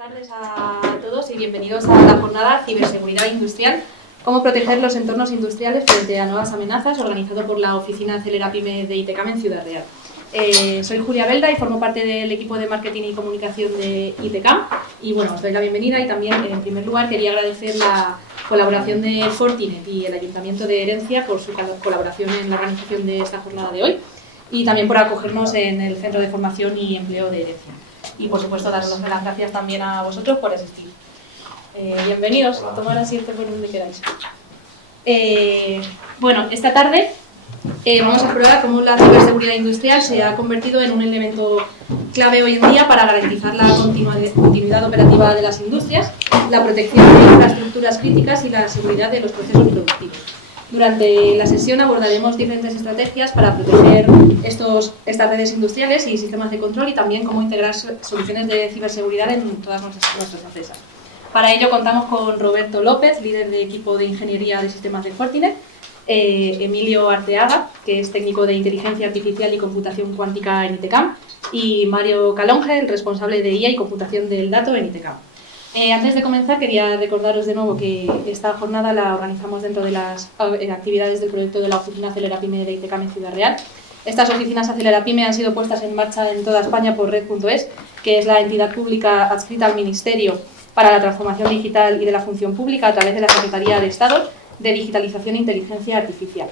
tardes a todos y bienvenidos a la jornada Ciberseguridad Industrial, cómo proteger los entornos industriales frente a nuevas amenazas, organizado por la oficina Acelera Pyme de ITCAM en Ciudad Real. Soy Julia Belda y formo parte del equipo de marketing y comunicación de ITCAM y bueno, os doy la bienvenida y también en primer lugar quería agradecer la colaboración de Fortinet y el Ayuntamiento de Herencia por su colaboración en la organización de esta jornada de hoy y también por acogernos en el Centro de Formación y Empleo de Herencia. Y por supuesto daros las gracias también a vosotros por asistir. Bienvenidos, a tomar asiento por donde queráis. Bueno, esta tarde vamos a explorar cómo la ciberseguridad industrial se ha convertido en un elemento clave hoy en día para garantizar la continuidad operativa de las industrias, la protección de infraestructuras críticas y la seguridad de los procesos productivos. Durante la sesión abordaremos diferentes estrategias para proteger estas redes industriales y sistemas de control y también cómo integrar soluciones de ciberseguridad en todas nuestras empresas. Para ello contamos con Roberto López, líder de equipo de Ingeniería de Sistemas de Fortinet, Emilio Arteaga, que es técnico de Inteligencia Artificial y Computación Cuántica en ITCAM, y Mario Calonge, el responsable de IA y Computación del Dato en ITCAM. Antes de comenzar, quería recordaros de nuevo que esta jornada la organizamos dentro de las actividades del proyecto de la Oficina Acelera Pyme de ITCAM en Ciudad Real. Estas oficinas Acelera Pyme han sido puestas en marcha en toda España por Red.es, que es la entidad pública adscrita al Ministerio para la Transformación Digital y de la Función Pública a través de la Secretaría de Estado de Digitalización e Inteligencia Artificial.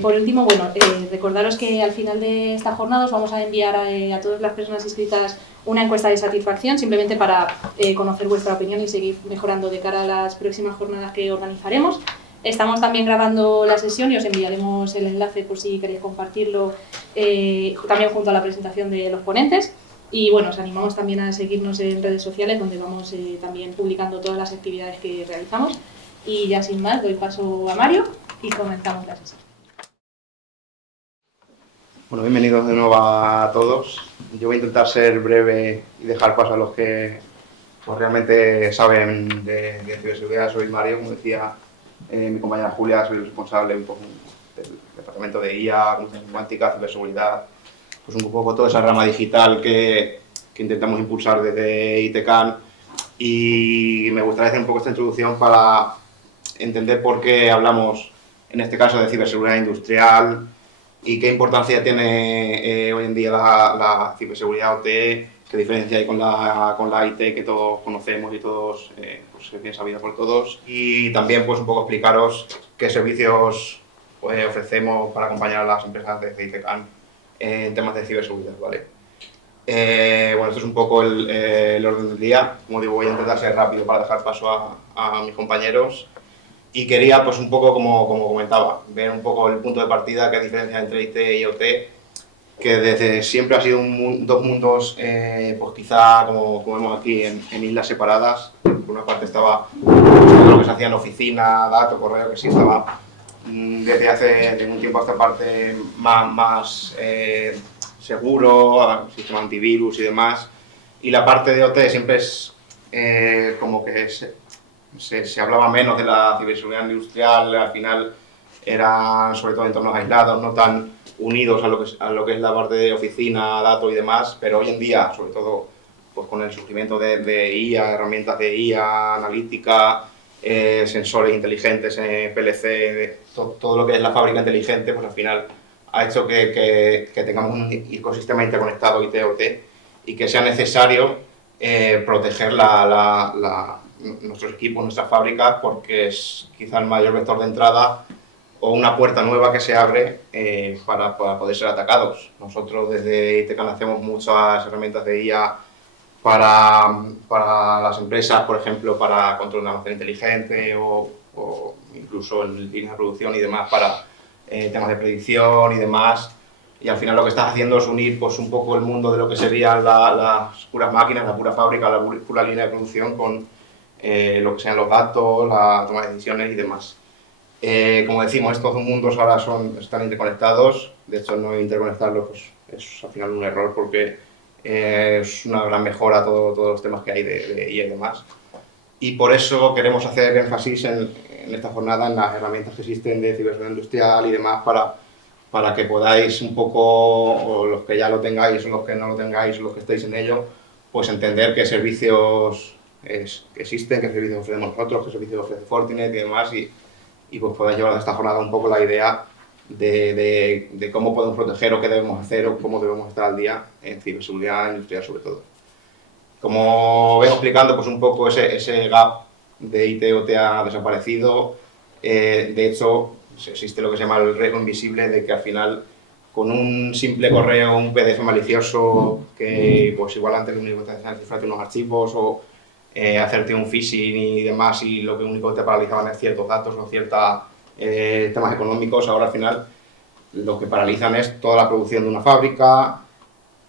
Por último, recordaros que al final de esta jornada os vamos a enviar a todas las personas inscritas una encuesta de satisfacción, simplemente para conocer vuestra opinión y seguir mejorando de cara a las próximas jornadas que organizaremos. Estamos también grabando la sesión y os enviaremos el enlace por si queréis compartirlo también junto a la presentación de los ponentes. Y bueno, os animamos también a seguirnos en redes sociales donde vamos también publicando todas las actividades que realizamos. Y ya sin más, doy paso a Mario y comenzamos la sesión. Bueno, bienvenidos de nuevo a todos. Yo voy a intentar ser breve y dejar paso a los que realmente saben de ciberseguridad. Soy Mario, como decía mi compañera Julia, soy el responsable un poco del departamento de IA, computación cuántica, ciberseguridad, pues un poco toda esa rama digital que intentamos impulsar desde ITCAM. Y me gustaría hacer un poco esta introducción para entender por qué hablamos, en este caso, de ciberseguridad industrial y qué importancia tiene hoy en día la ciberseguridad OT, qué diferencia hay con la IT que todos conocemos y todos pues es bien sabida por todos. Y también pues un poco explicaros qué servicios pues, ofrecemos para acompañar a las empresas de ITCAM en temas de ciberseguridad, ¿vale? Bueno, esto es un poco el orden del día. Como digo, voy a intentar ser rápido para dejar paso a mis compañeros. Y quería, pues un poco, como comentaba, ver un poco el punto de partida, qué diferencia entre IT y OT, que desde siempre ha sido dos mundos, pues quizá, como vemos aquí, en islas separadas. Por una parte estaba todo lo que se hacía en oficina, datos, correo, que sí estaba desde un tiempo a esta parte más seguro, sistema antivirus y demás. Y la parte de OT siempre es como que se hablaba menos de la ciberseguridad industrial, al final eran sobre todo entornos aislados, no tan unidos a lo que es la parte de oficina, datos y demás, pero hoy en día, sobre todo pues con el surgimiento de IA, herramientas de IA, analítica, sensores inteligentes, PLC, todo lo que es la fábrica inteligente, pues al final ha hecho que tengamos un ecosistema interconectado IT-OT y que sea necesario proteger nuestros equipos, nuestras fábricas, porque es quizá el mayor vector de entrada o una puerta nueva que se abre para poder ser atacados. Nosotros desde ITCAM hacemos muchas herramientas de IA para las empresas, por ejemplo, para control de almacén inteligente o incluso en líneas de producción y demás para temas de predicción y demás. Y al final lo que estás haciendo es unir pues, un poco el mundo de lo que serían las puras máquinas, la pura fábrica, la pura línea de producción con lo que sean los datos, la toma de decisiones y demás. Como decimos, estos dos mundos ahora están interconectados. De hecho, no interconectarlos pues, es al final un error porque es una gran mejora a todos los temas que hay de IA y demás. Y por eso queremos hacer énfasis en esta jornada en las herramientas que existen de ciberseguridad industrial y demás para que podáis un poco, o los que ya lo tengáis o los que no lo tengáis o los que estéis en ello, pues entender qué servicios existen, qué servicios ofrecemos nosotros, qué servicios ofrece Fortinet y demás, y pues poder llevar de esta jornada un poco la idea de cómo podemos proteger o qué debemos hacer o cómo debemos estar al día en ciberseguridad industrial sobre todo. Como vengo explicando, pues un poco ese gap de IT-OT ha desaparecido. De hecho, existe lo que se llama el riesgo invisible de que al final con un simple correo, un PDF malicioso que pues igual antes lo único que te hacía cifrarte unos archivos o hacerte un phishing y demás, y lo que único te paralizaban es ciertos datos o ciertos temas económicos, ahora al final lo que paralizan es toda la producción de una fábrica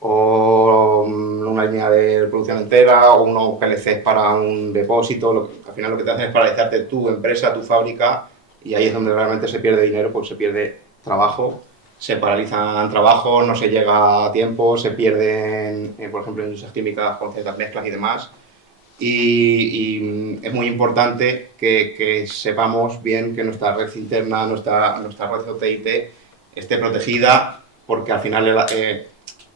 o una línea de producción entera o unos PLCs para un depósito. Al final lo que te hacen es paralizarte tu empresa, tu fábrica, y ahí es donde realmente se pierde dinero, porque se pierde trabajo, se paralizan trabajos, no se llega a tiempo, se pierden, por ejemplo, industrias químicas con ciertas mezclas y demás. Y es muy importante que sepamos bien que nuestra red interna, nuestra red OT/IT esté protegida, porque al final,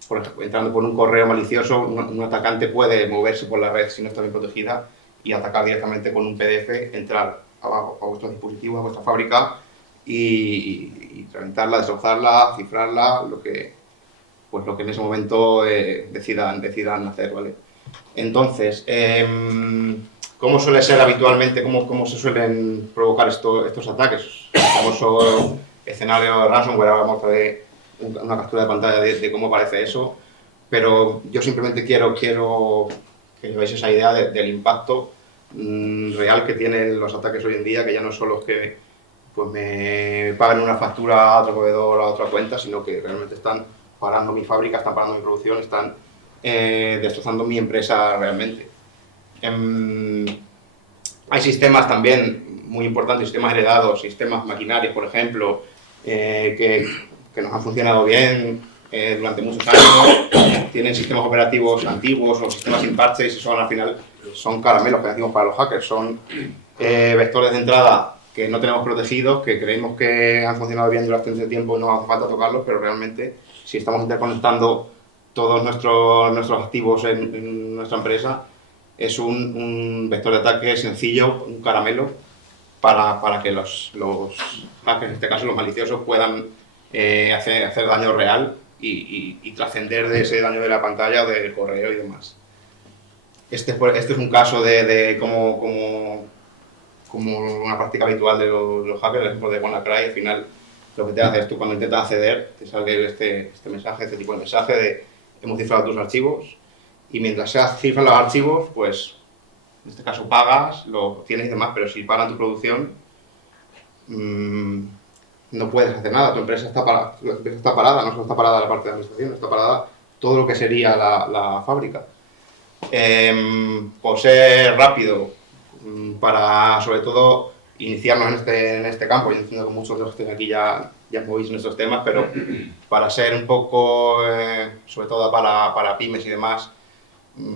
por ejemplo, entrando por un correo malicioso, un atacante puede moverse por la red si no está bien protegida y atacar directamente con un PDF, entrar a vuestros dispositivos, a vuestra fábrica y reventarla, destrozarla, cifrarla, lo que en ese momento decidan hacer, ¿vale? Entonces, ¿cómo suele ser habitualmente, cómo se suelen provocar estos ataques? El famoso escenario de ransomware, ahora vamos a ver una captura de pantalla de cómo aparece eso, pero yo simplemente quiero que veáis esa idea del impacto real que tienen los ataques hoy en día, que ya no son los que pues, me pagan una factura a otro proveedor, a otra cuenta, sino que realmente están parando mi fábrica, están parando mi producción, están destrozando mi empresa realmente. Hay sistemas también muy importantes, sistemas heredados, sistemas maquinarios, por ejemplo, que nos han funcionado bien durante muchos años, tienen sistemas operativos antiguos o sistemas sin parches, y son al final son caramelos que decimos para los hackers, son vectores de entrada que no tenemos protegidos, que creemos que han funcionado bien durante este tiempo y no hace falta tocarlos, pero realmente si estamos interconectando todos nuestros activos en nuestra empresa, es un vector de ataque sencillo, un caramelo, para que los hackers, en este caso los maliciosos, puedan hacer daño real y trascender de ese daño de la pantalla o del correo y demás. Este es un caso de como una práctica habitual de los hackers, el ejemplo de WannaCry. Al final lo que te hace es tú cuando intentas acceder, te sale este mensaje, este tipo de mensaje de hemos cifrado tus archivos, y mientras se cifran los archivos, pues en este caso pagas, lo tienes y demás, pero si paran tu producción, no puedes hacer nada, tu empresa está parada, no solo está parada la parte de administración, está parada todo lo que sería la fábrica. Por ser rápido, para sobre todo iniciarnos en este campo, yo entiendo que muchos de los que estén aquí ya movéis en estos temas, pero para ser un poco, sobre todo para pymes y demás,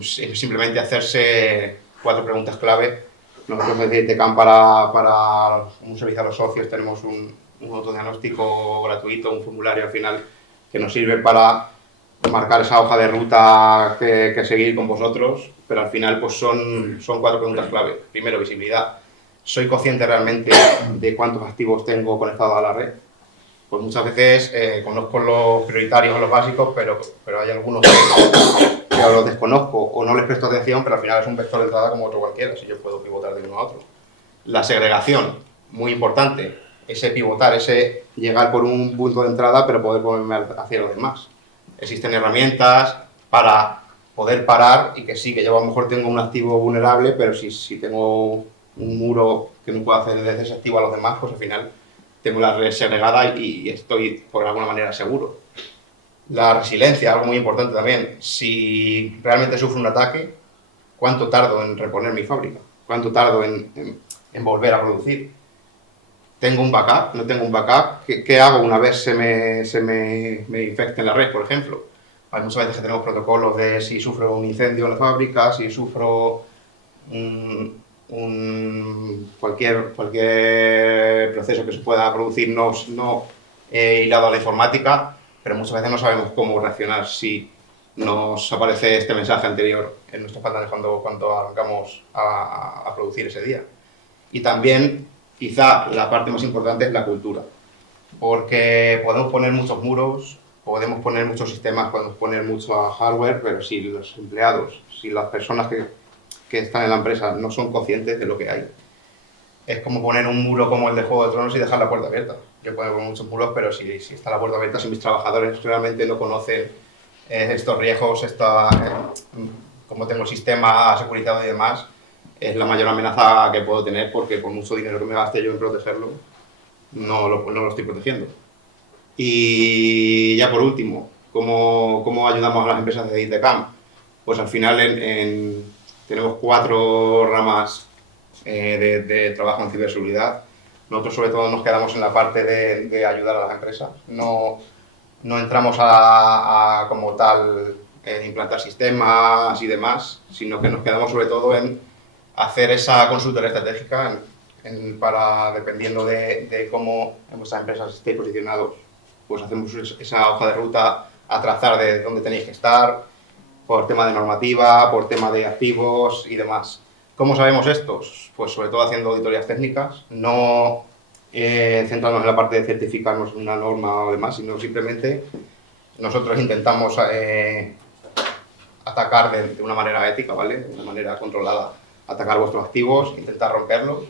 simplemente hacerse 4 preguntas clave. Nosotros desde ITCAM para un servicio a los socios tenemos un autodiagnóstico gratuito, un formulario al final que nos sirve para marcar esa hoja de ruta que seguir con vosotros, pero al final pues son 4 preguntas clave. Primero, visibilidad. ¿Soy consciente realmente de cuántos activos tengo conectados a la red? Pues muchas veces conozco los prioritarios o los básicos, pero hay algunos que o los desconozco o no les presto atención, pero al final es un vector de entrada como otro cualquiera, si yo puedo pivotar de uno a otro. La segregación, muy importante, ese pivotar, ese llegar por un punto de entrada, pero poder moverme hacia los demás. Existen herramientas para poder parar y que sí, que yo a lo mejor tengo un activo vulnerable, pero si tengo un muro que no puedo hacer desde ese activo a los demás, pues al final tengo la red segregada y estoy por alguna manera seguro. La resiliencia, algo muy importante también. Si realmente sufro un ataque, ¿cuánto tardo en reponer mi fábrica? ¿Cuánto tardo en volver a producir? ¿Tengo un backup? ¿No tengo un backup? ¿Qué hago una vez se me infecte en la red, por ejemplo? Hay muchas veces que tenemos protocolos de si sufro un incendio en la fábrica, si sufro cualquier proceso que se pueda producir no hilado a la informática, pero muchas veces no sabemos cómo reaccionar si nos aparece este mensaje anterior en nuestros pantalones cuando arrancamos a producir ese día. Y también, quizá, la parte más importante es la cultura, porque podemos poner muchos muros, podemos poner muchos sistemas, podemos poner mucho hardware, pero si los empleados, si las personas que están en la empresa no son conscientes de lo que hay, es como poner un muro como el de Juego de Tronos y dejar la puerta abierta. Yo puedo poner muchos muros, pero si está la puerta abierta, si mis trabajadores realmente no conocen estos riesgos, como tengo el sistema securizado y demás, es la mayor amenaza que puedo tener, porque por mucho dinero que me gaste yo en protegerlo, no lo estoy protegiendo. Y ya por último, ¿cómo ayudamos a las empresas de ITCAM? Pues al final tenemos 4 ramas de trabajo en ciberseguridad. Nosotros sobre todo nos quedamos en la parte de ayudar a las empresas. No entramos como tal en implantar sistemas y demás, sino que nos quedamos sobre todo en hacer esa consultoría estratégica dependiendo de cómo en vuestras empresas estéis posicionados, pues hacemos esa hoja de ruta a trazar de dónde tenéis que estar, por tema de normativa, por tema de activos y demás. ¿Cómo sabemos esto? Pues sobre todo haciendo auditorías técnicas, no centrarnos en la parte de certificarnos una norma o demás, sino simplemente nosotros intentamos atacar de una manera ética, ¿vale? De una manera controlada, atacar vuestros activos, intentar romperlos,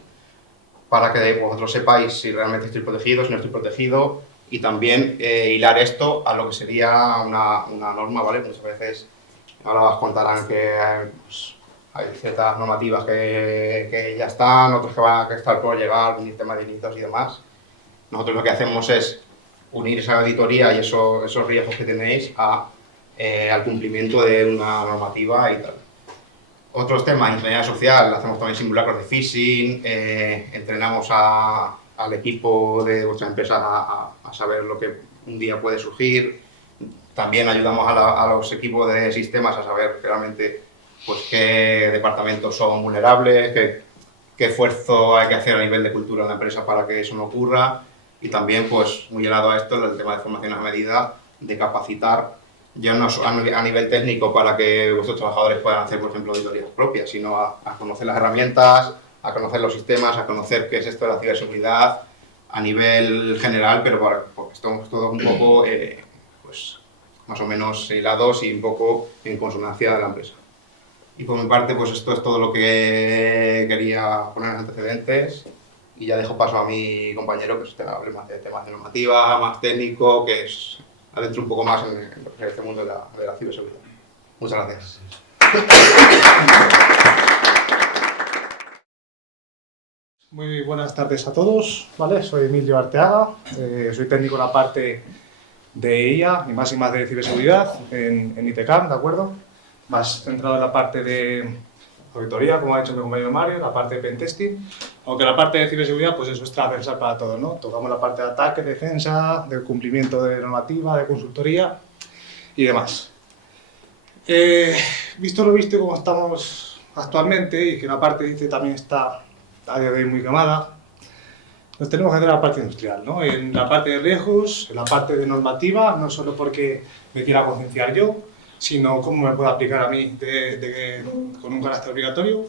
para que vosotros sepáis si realmente estoy protegido, si no estoy protegido, y también hilar esto a lo que sería una norma, ¿vale? Muchas veces ahora os contarán que pues, hay ciertas normativas que ya están, otras que van a estar por llegar, un tema de delitos y demás. Nosotros lo que hacemos es unir esa auditoría y esos riesgos que tenéis al cumplimiento de una normativa y tal. Otros temas, ingeniería social, hacemos también simulacros de phishing, entrenamos al equipo de vuestra empresa a saber lo que un día puede surgir. También ayudamos a los equipos de sistemas a saber realmente pues, qué departamentos son vulnerables, qué esfuerzo hay que hacer a nivel de cultura en la empresa para que eso no ocurra. Y también, pues, muy llegado a esto, el tema de formación a medida, de capacitar ya no a nivel técnico para que vuestros trabajadores puedan hacer, por ejemplo, auditorías propias, sino a conocer las herramientas, a conocer los sistemas, a conocer qué es esto de la ciberseguridad a nivel general, pero porque estamos todos un poco, pues, más o menos hilados y un poco en consonancia de la empresa. Y por mi parte, pues esto es todo lo que quería poner en antecedentes. Y ya dejo paso a mi compañero que hable más de temas de normativa, más técnico, que es adentro un poco más en este mundo de la ciberseguridad. Muchas gracias. Muy buenas tardes a todos, ¿vale? Soy Emilio Arteaga, soy técnico en la parte de IA y más de ciberseguridad en ITCAM, ¿de acuerdo? Más centrado en la parte de auditoría, como ha dicho mi compañero Mario, la parte de pentesting, aunque la parte de ciberseguridad, pues eso es transversal para todo, ¿no? Tocamos la parte de ataque, defensa, de cumplimiento de normativa, de consultoría y demás. Visto lo visto y como estamos actualmente, y que la parte de IT también está a día de hoy muy quemada, nos tenemos que hacer la parte industrial, ¿no? En la parte de riesgos, en la parte de normativa, no solo porque me quiera concienciar yo, sino cómo me puedo aplicar a mí con un carácter obligatorio,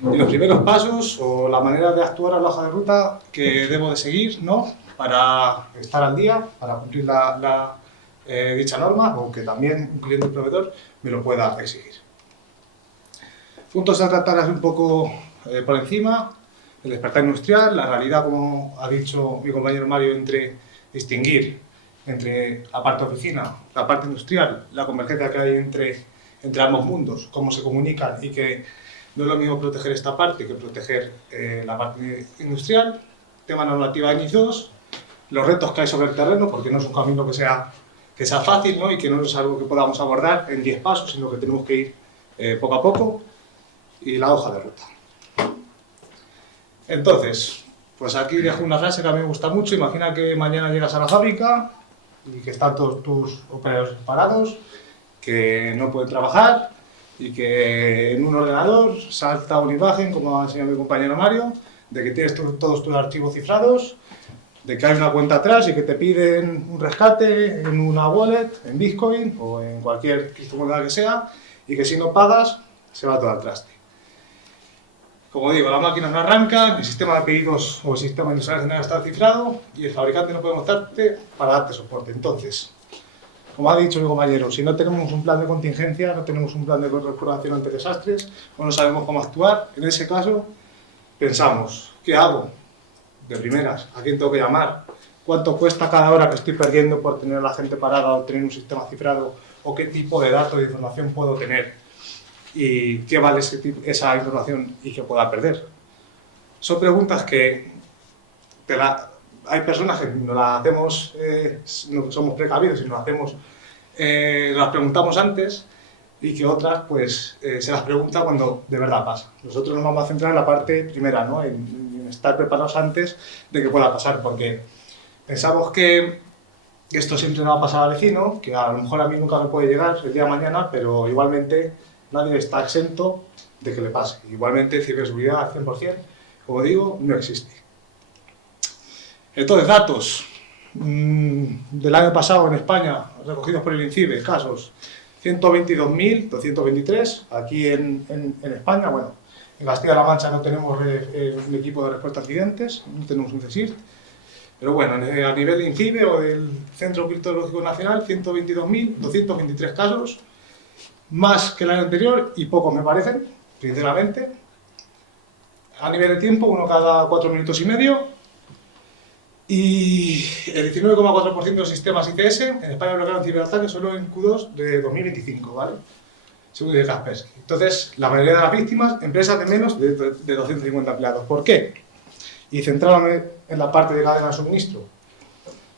y los primeros pasos o la manera de actuar a la hoja de ruta que debo de seguir, ¿no? Para estar al día, para cumplir dicha norma, o que también un cliente proveedor me lo pueda exigir. Puntos a tratar un poco por encima: el despertar industrial, la realidad, como ha dicho mi compañero Mario, entre distinguir entre la parte oficina, la parte industrial, la convergencia que hay entre ambos mundos, cómo se comunican, y que no es lo mismo proteger esta parte que proteger la parte industrial. Tema normativa NIS 2, los retos que hay sobre el terreno, porque no es un camino que sea fácil, ¿no? Y que no es algo que podamos abordar en 10 pasos, sino que tenemos que ir poco a poco, y la hoja de ruta. Entonces, pues aquí dejo una frase que a mí me gusta mucho. Imagina que mañana llegas a la fábrica y que están todos tus operarios parados, que no pueden trabajar y que en un ordenador salta una imagen, como ha enseñado mi compañero Mario, de que tienes todos tus archivos cifrados de que hay una cuenta atrás y que te piden un rescate en una wallet, en Bitcoin o en cualquier criptomoneda que sea, y que si no pagas, se va todo al traste. Como digo, la máquina no arranca, el sistema de pedidos o el sistema industrial general está cifrado y el fabricante no puede mostrarte para darte soporte. Entonces, como ha dicho mi compañero, si no tenemos un plan de contingencia, no tenemos un plan de recuperación ante desastres, o no sabemos cómo actuar, en ese caso pensamos, ¿qué hago? De primeras, ¿a quién tengo que llamar? ¿Cuánto cuesta cada hora que estoy perdiendo por tener a la gente parada o tener un sistema cifrado? ¿O qué tipo de datos de información puedo tener? ¿Y qué vale esa información y qué pueda perder? Son preguntas que hay personas que nos las hacemos, no somos precavidos y nos las preguntamos antes, y que otras pues se las pregunta cuando de verdad pasa. Nosotros nos vamos a centrar en la parte primera, ¿no? en estar preparados antes de que pueda pasar, porque pensamos que esto siempre le va a pasar al vecino, que a lo mejor a mí nunca me puede llegar el día de mañana, pero igualmente nadie está exento de que le pase. Igualmente, ciberseguridad al 100%, como digo, no existe. Entonces, datos del año pasado en España, recogidos por el INCIBE, casos 122.223, aquí en España, bueno, en Castilla-La Mancha no tenemos un equipo de respuesta a accidentes, no tenemos un CSIRT, pero bueno, a nivel de INCIBE o del Centro Criptológico Nacional, 122.223 casos, más que el año anterior y pocos me parecen, sinceramente. A nivel de tiempo, uno cada 4 minutos y medio. Y el 19,4% de los sistemas ICS en España bloquearon ciberataques solo en Q2 de 2025, ¿vale? Según dice Kaspersky. Entonces, la mayoría de las víctimas, empresas de menos de 250 empleados. ¿Por qué? Y centrándome en la parte de cadena de suministro.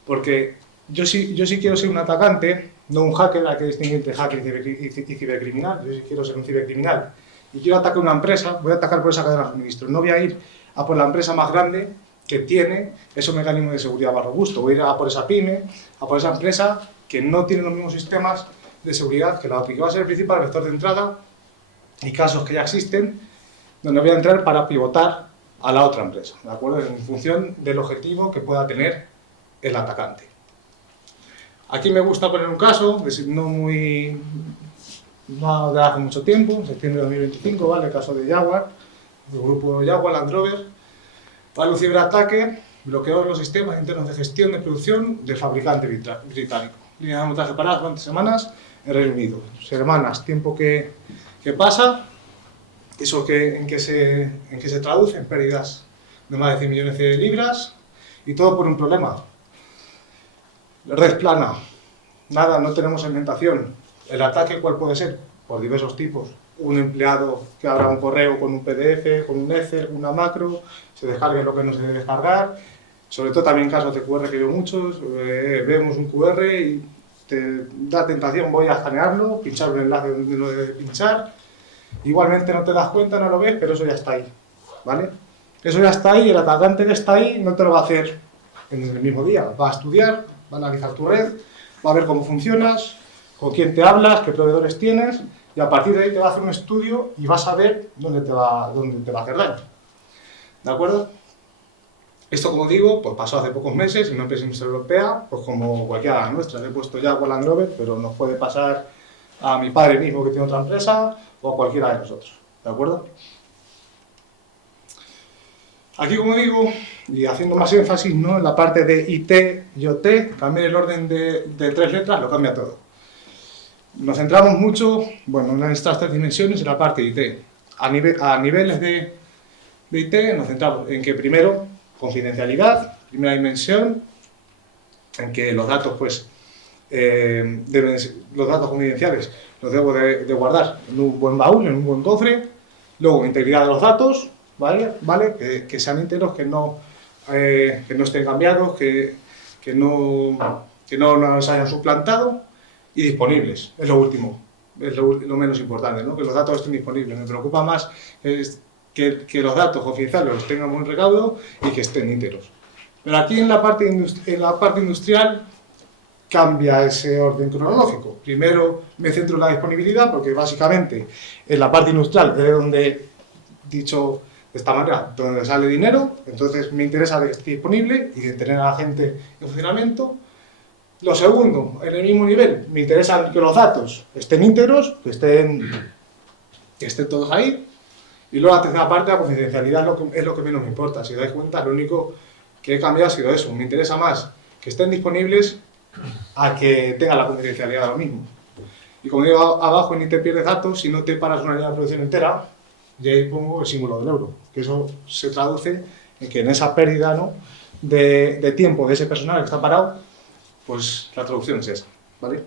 Porque yo sí quiero ser un atacante, no un hacker, hay que distinguir entre hacker y cibercriminal. Yo sí quiero ser un cibercriminal y quiero atacar una empresa, voy a atacar por esa cadena de suministro. No voy a ir a por la empresa más grande que tiene esos mecanismos de seguridad más robustos. Voy a ir a por esa pyme, a por esa empresa que no tiene los mismos sistemas de seguridad que la otra, que va a ser el principal vector de entrada y casos que ya existen, donde voy a entrar para pivotar a la otra empresa, ¿de acuerdo? En función del objetivo que pueda tener el atacante. Aquí me gusta poner un caso, no de hace mucho tiempo, en septiembre de 2025, ¿vale? El caso de Jaguar, el grupo Jaguar Land Rover, para un ciberataque bloqueó los sistemas internos de gestión de producción del fabricante británico. Líneas de montaje paradas durante semanas en Reino Unido. Semanas, tiempo que pasa, eso en que se traduce en pérdidas de más de 100 millones de libras, y todo por un problema. La red plana, nada, no tenemos segmentación. El ataque, ¿cuál puede ser? Por diversos tipos. Un empleado que abra un correo con un PDF, con un Excel, una macro, se descargue lo que no se debe descargar. Sobre todo también casos de QR que veo muchos, vemos un QR y te da tentación, voy a escanearlo, pinchar un enlace donde no debe pinchar. Igualmente no te das cuenta, no lo ves, pero eso ya está ahí, ¿vale? Eso ya está ahí, el atacante que está ahí no te lo va a hacer en el mismo día. Va a estudiar, va a analizar tu red, va a ver cómo funcionas, con quién te hablas, qué proveedores tienes, y a partir de ahí te va a hacer un estudio y vas a ver dónde te va a hacer daño. ¿De acuerdo? Esto, como digo, pues pasó hace pocos meses en una empresa europea, pues como cualquiera de las nuestras. He puesto ya Land Rover, pero nos puede pasar a mi padre mismo que tiene otra empresa o a cualquiera de nosotros. ¿De acuerdo? Aquí, como digo, y haciendo más énfasis, ¿no?, en la parte de IT y OT, cambiar el orden de 3 letras lo cambia todo. Nos centramos mucho, bueno, en estas 3 dimensiones en la parte de IT. A niveles de IT nos centramos en que primero, confidencialidad, primera dimensión, en que los datos, pues, los datos confidenciales los debo de guardar en un buen baúl, en un buen cofre. Luego, integridad de los datos, ¿vale? Que sean íntegros, que no estén cambiados, que no nos hayan suplantado, y disponibles, es lo último, es lo menos importante, ¿no? Que los datos estén disponibles. Me preocupa más que los datos confidenciales los tengan buen recaudo y que estén íntegros. Pero aquí en la parte industrial cambia ese orden cronológico. Primero me centro en la disponibilidad, porque básicamente en la parte industrial es donde, dicho De esta manera, donde sale dinero, entonces me interesa de que esté disponible y de tener a la gente en funcionamiento. Lo segundo, en el mismo nivel, me interesa que los datos estén íntegros, que estén todos ahí. Y luego la tercera parte, la confidencialidad, es lo que menos me importa. Si os dais cuenta, lo único que he cambiado ha sido eso. Me interesa más que estén disponibles a que tengan la confidencialidad de lo mismo. Y como digo abajo, en IT pierdes datos si no te paras una línea de producción entera. Y ahí pongo el símbolo del euro, que eso se traduce en que en esa pérdida, ¿no?, de tiempo de ese personal que está parado, pues la traducción es esa, ¿vale?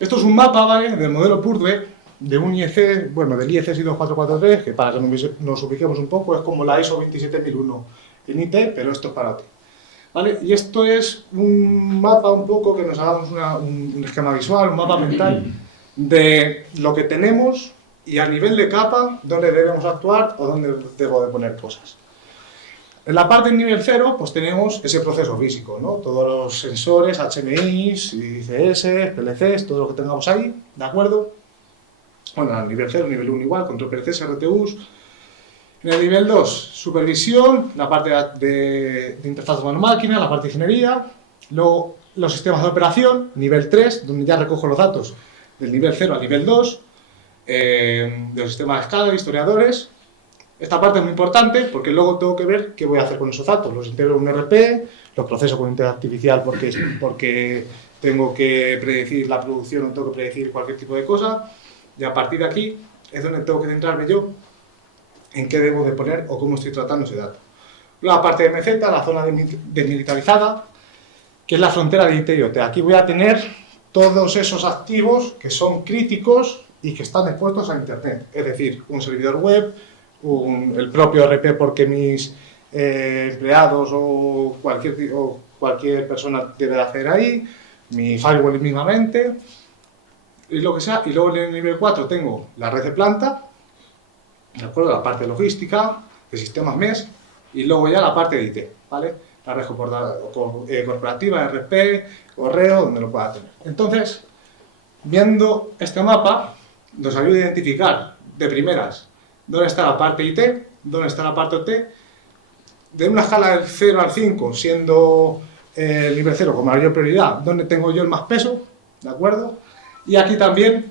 Esto es un mapa, ¿vale?, del modelo Purdue, de un IEC, bueno, del IEC 62443, que para que nos ubiquemos un poco, es como la ISO 27001 en IT, pero esto es para OT, ¿vale? Y esto es un mapa un poco que nos hagamos un esquema visual, un mapa mental de lo que tenemos y a nivel de capa, dónde debemos actuar o dónde debo de poner cosas. En la parte de nivel 0, pues tenemos ese proceso físico, ¿no? Todos los sensores, HMIs, ICS, PLCs, todo lo que tengamos ahí, ¿de acuerdo? Bueno, al nivel 0, nivel 1 igual, control PLCs, RTUs. En el nivel 2, supervisión, la parte de interfaz humano-máquina, la parte de ingeniería. Luego, los sistemas de operación, nivel 3, donde ya recojo los datos del nivel 0 al nivel 2. De los sistemas de escala, historiadores. Esta parte es muy importante porque luego tengo que ver qué voy a hacer con esos datos. Los integro en un RP, los proceso con inteligencia artificial porque tengo que predecir la producción o tengo que predecir cualquier tipo de cosa. Y a partir de aquí es donde tengo que centrarme yo en qué debo de poner o cómo estoy tratando ese dato. Luego la parte de MZ, la zona desmilitarizada, que es la frontera de IT y OT. Aquí voy a tener todos esos activos que son críticos y que están expuestos a Internet, es decir, un servidor web, el propio RP porque mis empleados o cualquier persona debe de hacer ahí, mi firewall mismamente, y lo que sea. Y luego en el nivel 4 tengo la red de planta, ¿de acuerdo?, la parte logística, de sistemas MES, y luego ya la parte de IT, ¿vale? La red corporativa, RP, correo, donde lo pueda tener. Entonces, viendo este mapa, nos ayuda a identificar de primeras dónde está la parte IT, dónde está la parte OT, de una escala del 0 al 5, siendo el nivel 0 con mayor prioridad, dónde tengo yo el más peso, ¿de acuerdo? Y aquí también,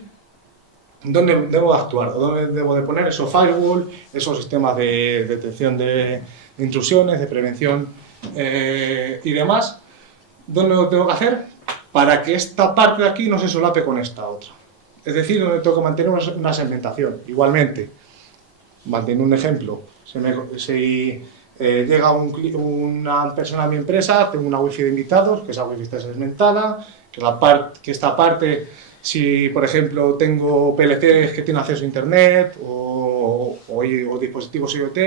dónde debo actuar, o dónde debo de poner esos firewall, esos sistemas de detección de intrusiones, de prevención y demás, dónde lo tengo que hacer para que esta parte de aquí no se solape con esta otra. Es decir, donde tengo que mantener una segmentación. Igualmente, manteniendo un ejemplo, si llega una persona a mi empresa, tengo una wifi de invitados, que esa wifi está segmentada, que esta parte, si por ejemplo tengo PLCs que tienen acceso a internet o dispositivos IoT,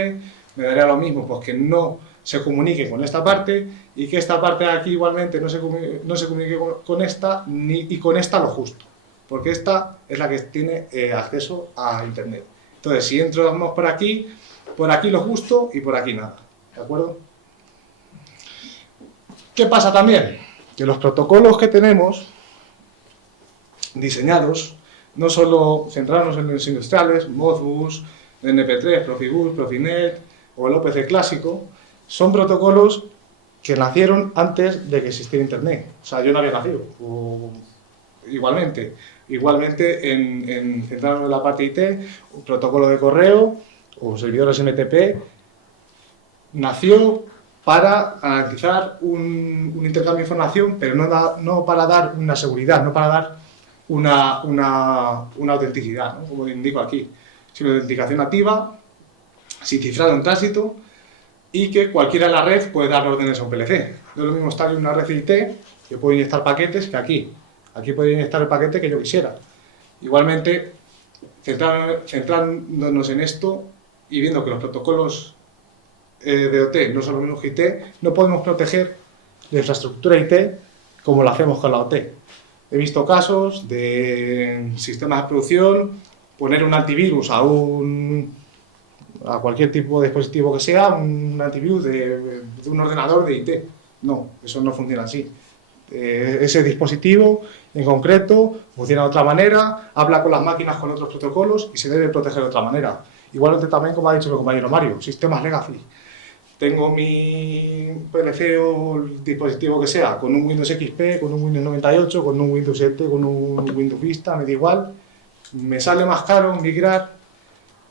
me daría lo mismo, pues que no se comunique con esta parte y que esta parte de aquí igualmente no se comunique con esta y con esta lo justo, porque esta es la que tiene acceso a internet. Entonces, si entramos por aquí lo justo y por aquí nada, ¿de acuerdo? ¿Qué pasa también? Que los protocolos que tenemos diseñados, no solo centrarnos en los industriales, Modbus, NP3, Profibus, Profinet o el OPC clásico, son protocolos que nacieron antes de que existiera Internet. O sea, yo no había nacido. Igualmente en centrarnos en la parte IT, un protocolo de correo o servidores MTP nació para garantizar un intercambio de información, pero no para dar una seguridad, no para dar una autenticidad, ¿no?, como indico aquí, sino autenticación activa, sin cifrado en tránsito, y que cualquiera en la red puede dar órdenes a un PLC. No es lo mismo estar en una red de IT, que puede inyectar paquetes, que aquí. Aquí puede inyectar el paquete que yo quisiera. Igualmente, centrándonos en esto y viendo que los protocolos de OT no son lo mismo que IT, no podemos proteger la infraestructura IT como lo hacemos con la OT. He visto casos de sistemas de producción, poner un antivirus a cualquier tipo de dispositivo que sea, un antivirus de un ordenador de IT. No, eso no funciona así. Ese dispositivo en concreto funciona de otra manera, habla con las máquinas con otros protocolos y se debe proteger de otra manera. Igualmente también, como ha dicho mi compañero Mario, sistemas legacy. Tengo mi PLC o el dispositivo que sea, con un Windows XP, con un Windows 98, con un Windows 7, con un Windows Vista, me da igual. Me sale más caro migrar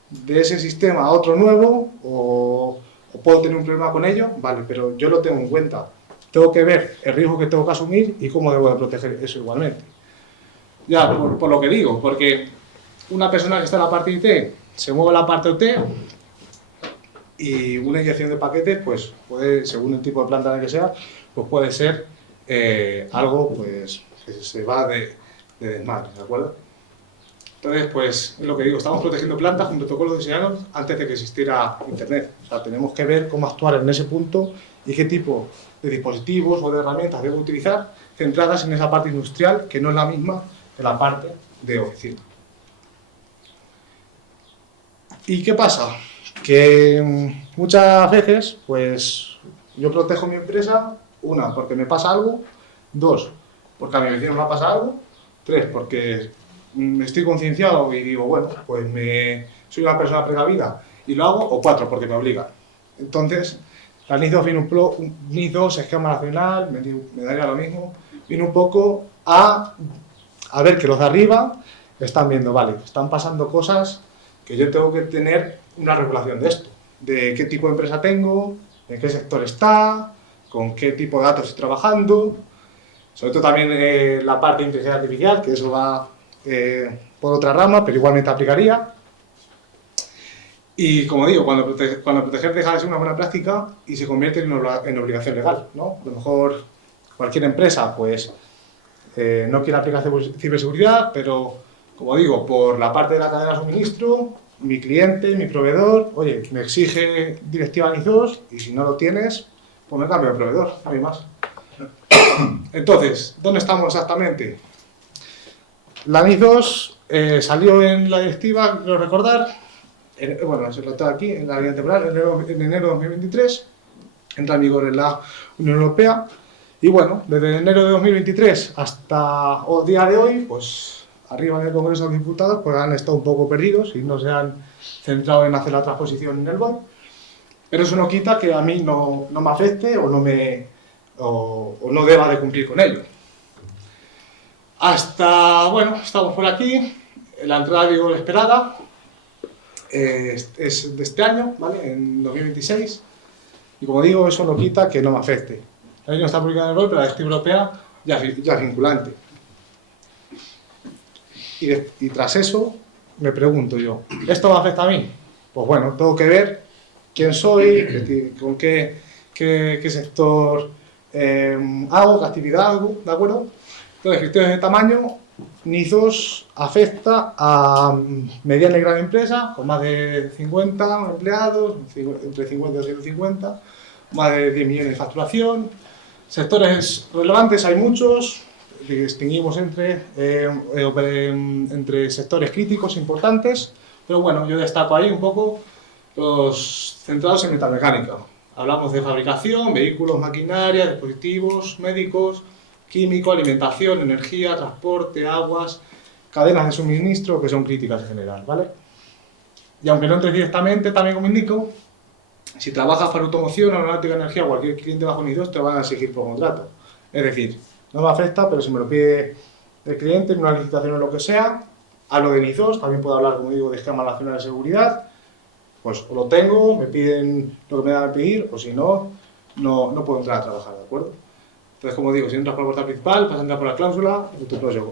de ese sistema a otro nuevo o puedo tener un problema con ello, vale, pero yo lo tengo en cuenta. Tengo que ver el riesgo que tengo que asumir y cómo debo de proteger eso igualmente. Ya, por lo que digo, porque una persona que está en la parte IT se mueve a la parte OT y una inyección de paquetes, pues puede, según el tipo de planta en el que sea, pues puede ser algo pues, que se va de desmadre, ¿de acuerdo? Entonces, pues, es lo que digo, estamos protegiendo plantas con protocolos diseñados antes de que existiera Internet. O sea, tenemos que ver cómo actuar en ese punto y qué tipo de dispositivos o de herramientas debo utilizar centradas en esa parte industrial que no es la misma que la parte de oficina. ¿Y qué pasa? Que muchas veces, pues, yo protejo mi empresa, una, porque me pasa algo, dos, porque a mi vecino me va a pasar algo, tres, porque estoy concienciado y digo, bueno, pues soy una persona precavida y lo hago, o cuatro, porque me obligan. Entonces, la NIS 2 viene NIS 2, esquema nacional, me daría lo mismo, viene un poco a ver que los de arriba están viendo, vale, están pasando cosas que yo tengo que tener una regulación de esto, de qué tipo de empresa tengo, en qué sector está, con qué tipo de datos estoy trabajando, sobre todo también la parte de inteligencia artificial, que eso va por otra rama, pero igualmente aplicaría. Y como digo, cuando proteger deja de ser una buena práctica y se convierte en obligación legal, ¿no? A lo mejor cualquier empresa pues no quiere aplicar ciberseguridad, pero como digo, por la parte de la cadena de suministro, mi cliente, mi proveedor, oye, me exige directiva NIS 2 y si no lo tienes, pues me cambio de proveedor, no hay más. Entonces, ¿dónde estamos exactamente? La NIS 2 salió en la directiva, quiero recordar, bueno, se trató aquí, en la línea temporal, en enero de 2023, entra en vigor en la Unión Europea, y bueno, desde enero de 2023 hasta el día de hoy, pues arriba en el Congreso de los Diputados, pues han estado un poco perdidos y no se han centrado en hacer la transposición en el BOE, pero eso no quita que a mí no me afecte o no deba de cumplir con ello. Hasta, bueno, estamos por aquí, la entrada de vigor esperada es de este año, ¿vale? En 2026, y como digo, eso no quita que no me afecte. La ley no está publicada en el BOE, pero la directiva europea ya es vinculante. Y tras eso, me pregunto yo, ¿esto me afecta a mí? Pues bueno, tengo que ver quién soy, con qué sector hago, qué actividad hago, ¿de acuerdo? Entonces, criterios de tamaño, NIS 2 afecta a mediana y gran empresa, con más de 50 empleados, entre 50 y 250, más de 10 millones de facturación. Sectores relevantes hay muchos, distinguimos entre sectores críticos importantes, pero bueno, yo destaco ahí un poco los centrados en metalmecánica. Hablamos de fabricación, vehículos, maquinaria, dispositivos médicos, químico, alimentación, energía, transporte, aguas, cadenas de suministro que son críticas en general, ¿vale? Y aunque no entres directamente, también como indico, si trabajas para automoción, aeronáutica, energía, cualquier cliente bajo NIS 2 te lo van a exigir por contrato. Es decir, no me afecta, pero si me lo pide el cliente en una licitación o lo que sea, hablo de NIS 2, también puedo hablar, como digo, de esquema nacional de seguridad, pues o lo tengo, me piden lo que me van a pedir, o si no, no puedo entrar a trabajar, ¿de acuerdo? Entonces, como digo, si entras por la puerta principal, vas a entrar por la cláusula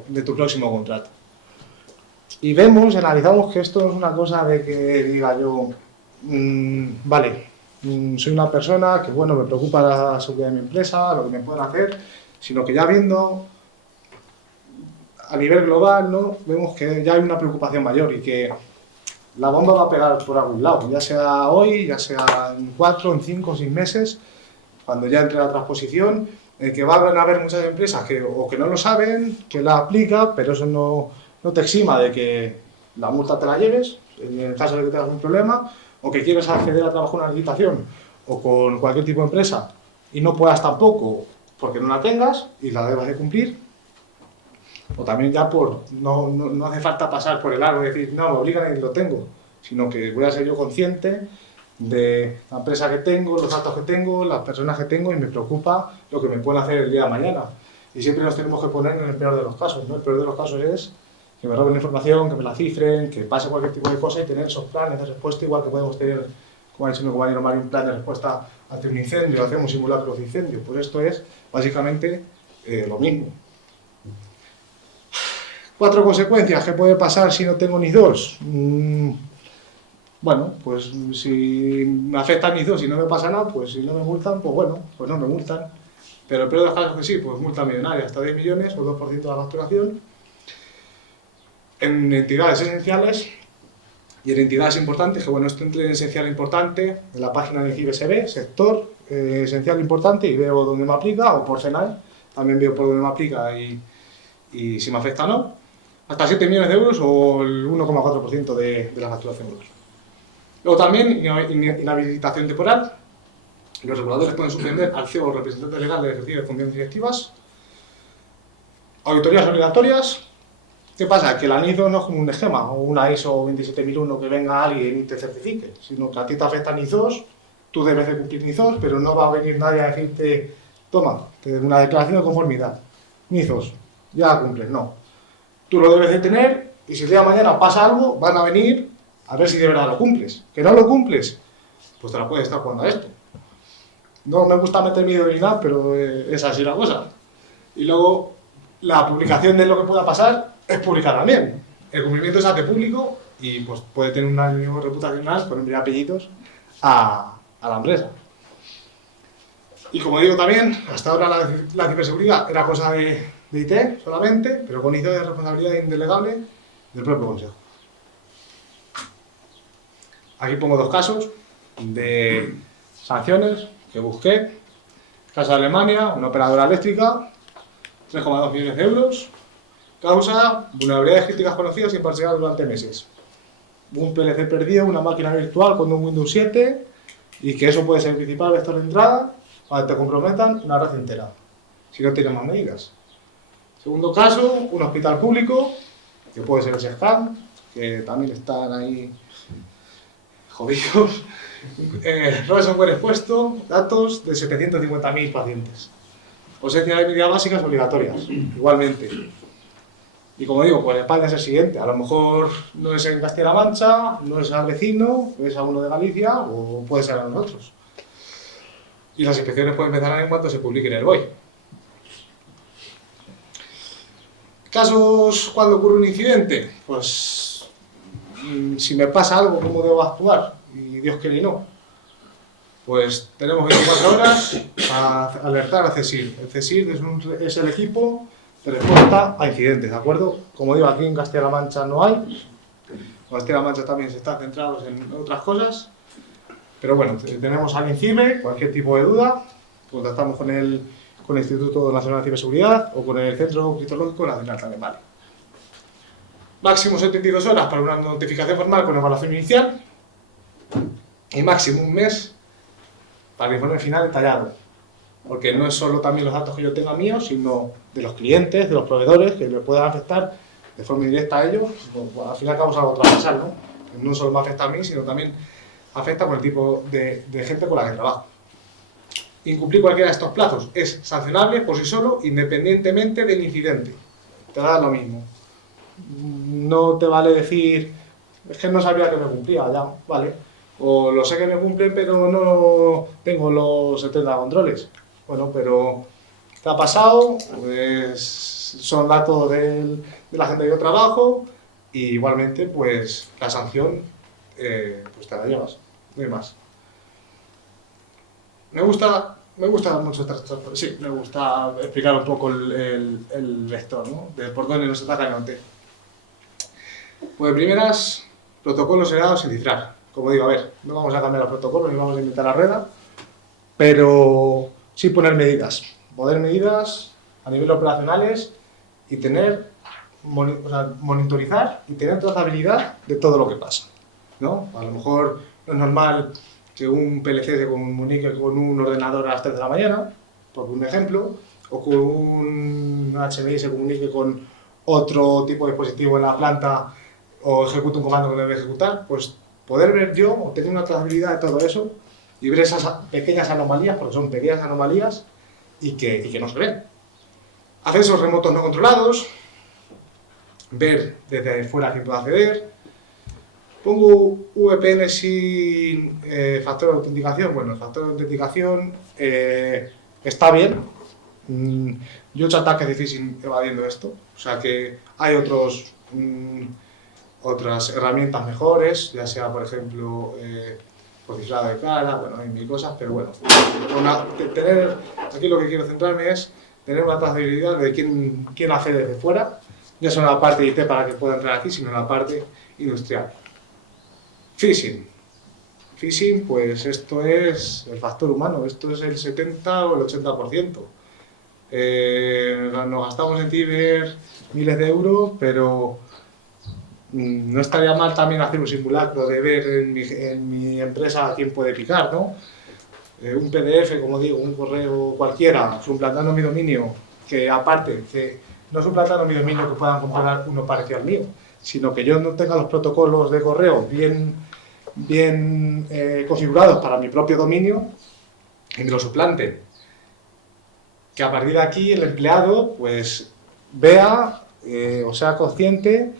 de tu próximo contrato. Y analizamos que esto no es una cosa de que diga yo, vale, soy una persona que, bueno, me preocupa la seguridad de mi empresa, lo que me pueden hacer, sino que ya viendo a nivel global, ¿no? Vemos que ya hay una preocupación mayor y que la bomba va a pegar por algún lado, ya sea hoy, ya sea en 4, en 5 o 6 meses, cuando ya entre la transposición, que van a haber muchas empresas que no lo saben, que la aplican, pero eso no te exima de que la multa te la lleves, en el caso de que tengas un problema, o que quieras acceder a trabajar una licitación o con cualquier tipo de empresa y no puedas tampoco porque no la tengas y la debas de cumplir, o también ya no hace falta pasar por el aro y decir, no, me obligan y lo tengo, sino que voy a ser yo consciente de la empresa que tengo, los datos que tengo, las personas que tengo y me preocupa lo que me pueden hacer el día de mañana. Y siempre nos tenemos que poner en el peor de los casos, ¿no? El peor de los casos es que me roben la información, que me la cifren, que pase cualquier tipo de cosa y tener esos planes de respuesta, igual que podemos tener, como ha dicho mi compañero Mario, un plan de respuesta ante un incendio, hacemos un simulacro de incendio. Pues esto es básicamente lo mismo. 4 consecuencias que puede pasar si no tengo NIS 2. Bueno, pues si me afectan NIS 2 y no me pasa nada, pues si no me multan, pues bueno, pues no me multan. Pero el peor de los casos que sí, pues multa millonaria, hasta 10 millones o 2% de la facturación. En entidades esenciales y en entidades importantes, que bueno, esto entre en esencial importante, en la página de CIBE se ve, sector, esencial importante, y veo dónde me aplica, o por FENAL, también veo por dónde me aplica y si me afecta o no. Hasta 7 millones de euros o el 1,4% de la facturación global. Luego también inhabilitación temporal. Los reguladores pueden suspender al CEO o representante legal del ejercicio de funciones directivas. Auditorías obligatorias. ¿Qué pasa? Que la NIS 2 no es como un esquema o una ISO 27001 que venga alguien y te certifique, sino que a ti te afecta NIS 2, tú debes de cumplir NIS 2, pero no va a venir nadie a decirte, toma, una declaración de conformidad, NIS 2, ya la cumples, no. Tú lo debes de tener y si el día de mañana pasa algo, van a venir a ver si de verdad lo cumples. ¿Que no lo cumples? Pues te la puedes estar jugando a esto. No me gusta meter miedo ni nada, pero es así la cosa. Y luego, la publicación de lo que pueda pasar es pública también. El cumplimiento se hace público y pues, puede tener un daño reputacional con nombre y apellidos a la empresa. Y como digo también, hasta ahora la ciberseguridad era cosa de IT solamente, pero con ISO de responsabilidad indelegable del propio Consejo. Aquí pongo 2 casos de sanciones que busqué. Caso de Alemania, una operadora eléctrica, 3,2 millones de euros. Causa, vulnerabilidades críticas conocidas y parciales durante meses. Un PLC perdido, una máquina virtual con un Windows 7 y que eso puede ser el principal vector de entrada para que te comprometan una red entera, si no tienes más medidas. Segundo caso, un hospital público, que puede ser el SESCAM, que también están ahí jodidos. Ransomware expuesto, datos de 750.000 pacientes. Ausencia de medidas básicas obligatorias, igualmente. Y como digo, pues el plan es el siguiente. A lo mejor no es en Castilla-La Mancha, no es al vecino, es a uno de Galicia o puede ser a nosotros. Y las inspecciones pueden empezar en cuanto se publique en el BOE. ¿Casos cuando ocurre un incidente? Pues si me pasa algo, ¿cómo debo actuar? Y Dios quiere y no. Pues tenemos 24 horas para alertar al CSIR. El CSIR es el equipo de respuesta a incidentes, ¿de acuerdo? Como digo, aquí en Castilla-La Mancha no hay. En Castilla-La Mancha también se están centrados en otras cosas. Pero bueno, tenemos al INCIBE, cualquier tipo de duda, contactamos con el Instituto Nacional de Ciberseguridad o con el Centro Criptológico Nacional también, vale. Máximo 72 horas para una notificación formal con evaluación inicial y máximo 1 mes para el informe final detallado. Porque no es solo también los datos que yo tenga míos, sino de los clientes, de los proveedores, que me puedan afectar de forma directa a ellos. Pues, al fin y al cabo es algo transversal, ¿no? No solo me afecta a mí, sino también afecta por el tipo de gente con la que trabajo. Incumplir cualquiera de estos plazos es sancionable por sí solo, independientemente del incidente. Te da lo mismo. No te vale decir, es que no sabía que me cumplía, ya, vale. O lo sé que me cumplen, pero no tengo los 70 controles. Bueno, pero ¿qué ha pasado? Pues son datos de la gente que yo trabajo y igualmente pues la sanción pues te la llevas, no hay más. Me gusta mucho sí, me gusta explicar un poco el vector, ¿no? De por dónde nos ataca el norte. Pues de primeras, protocolos heredados sin cifrar. Como digo, a ver, no vamos a cambiar los protocolos ni vamos a inventar la rueda, pero sí poner medidas a nivel operacionales y tener, monitorizar y tener trazabilidad de todo lo que pasa, ¿no? A lo mejor no es normal que un PLC se comunique con un ordenador a las 3 de la mañana, por un ejemplo, o que un HMI se comunique con otro tipo de dispositivo en la planta o ejecute un comando que no debe ejecutar, pues poder ver yo o tener una trazabilidad de todo eso y ver esas pequeñas anomalías, porque son pequeñas anomalías y que no se ven. Accesos remotos no controlados, ver desde fuera quién puede acceder. Pongo VPN sin factor de autenticación. Bueno, el factor de autenticación está bien. Yo he hecho ataques de phishing evadiendo esto. O sea que hay otras herramientas mejores, ya sea, por ejemplo, por cifrado de cara, bueno, hay mil cosas, pero bueno. Aquí lo que quiero centrarme es tener una trazabilidad de quién accede desde fuera, ya sea en la parte IT para que pueda entrar aquí, sino en la parte industrial. Phishing. Phishing, pues esto es el factor humano, esto es el 70 o el 80%. Nos gastamos en ciber miles de euros, pero no estaría mal también hacer un simulacro de ver en mi empresa a quién puede picar, ¿no? Un PDF, como digo, un correo cualquiera, suplantando mi dominio, que aparte, que no suplantando mi dominio que puedan comprar uno parecido al mío, sino que yo no tenga los protocolos de correo bien configurados para mi propio dominio y me lo suplanten. Que a partir de aquí el empleado pues vea o sea consciente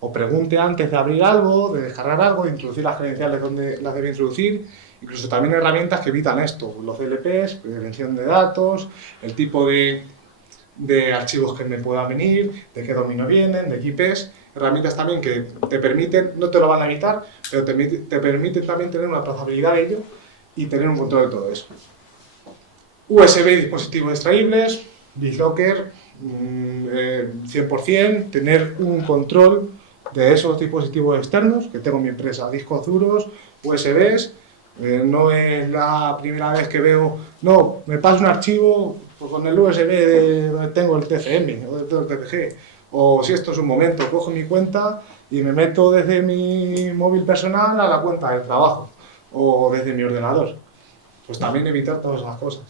o pregunte antes de abrir algo, de descargar algo, de introducir las credenciales donde las debe introducir, incluso también herramientas que evitan esto, los DLPs, prevención de datos, el tipo de archivos que me puedan venir, de qué dominio vienen, de qué IPs, herramientas también que te permiten, no te lo van a evitar, pero te permiten también tener una trazabilidad de ello y tener un control de todo eso. USB y dispositivos extraíbles, BitLocker, 100%, tener un control de esos dispositivos externos que tengo en mi empresa, discos duros, USBs, no es la primera vez que veo, no, me paso un archivo con el USB de donde tengo el TFM o del TPG, o si esto es un momento, cojo mi cuenta y me meto desde mi móvil personal a la cuenta del trabajo o desde mi ordenador. Pues también evitar todas esas cosas.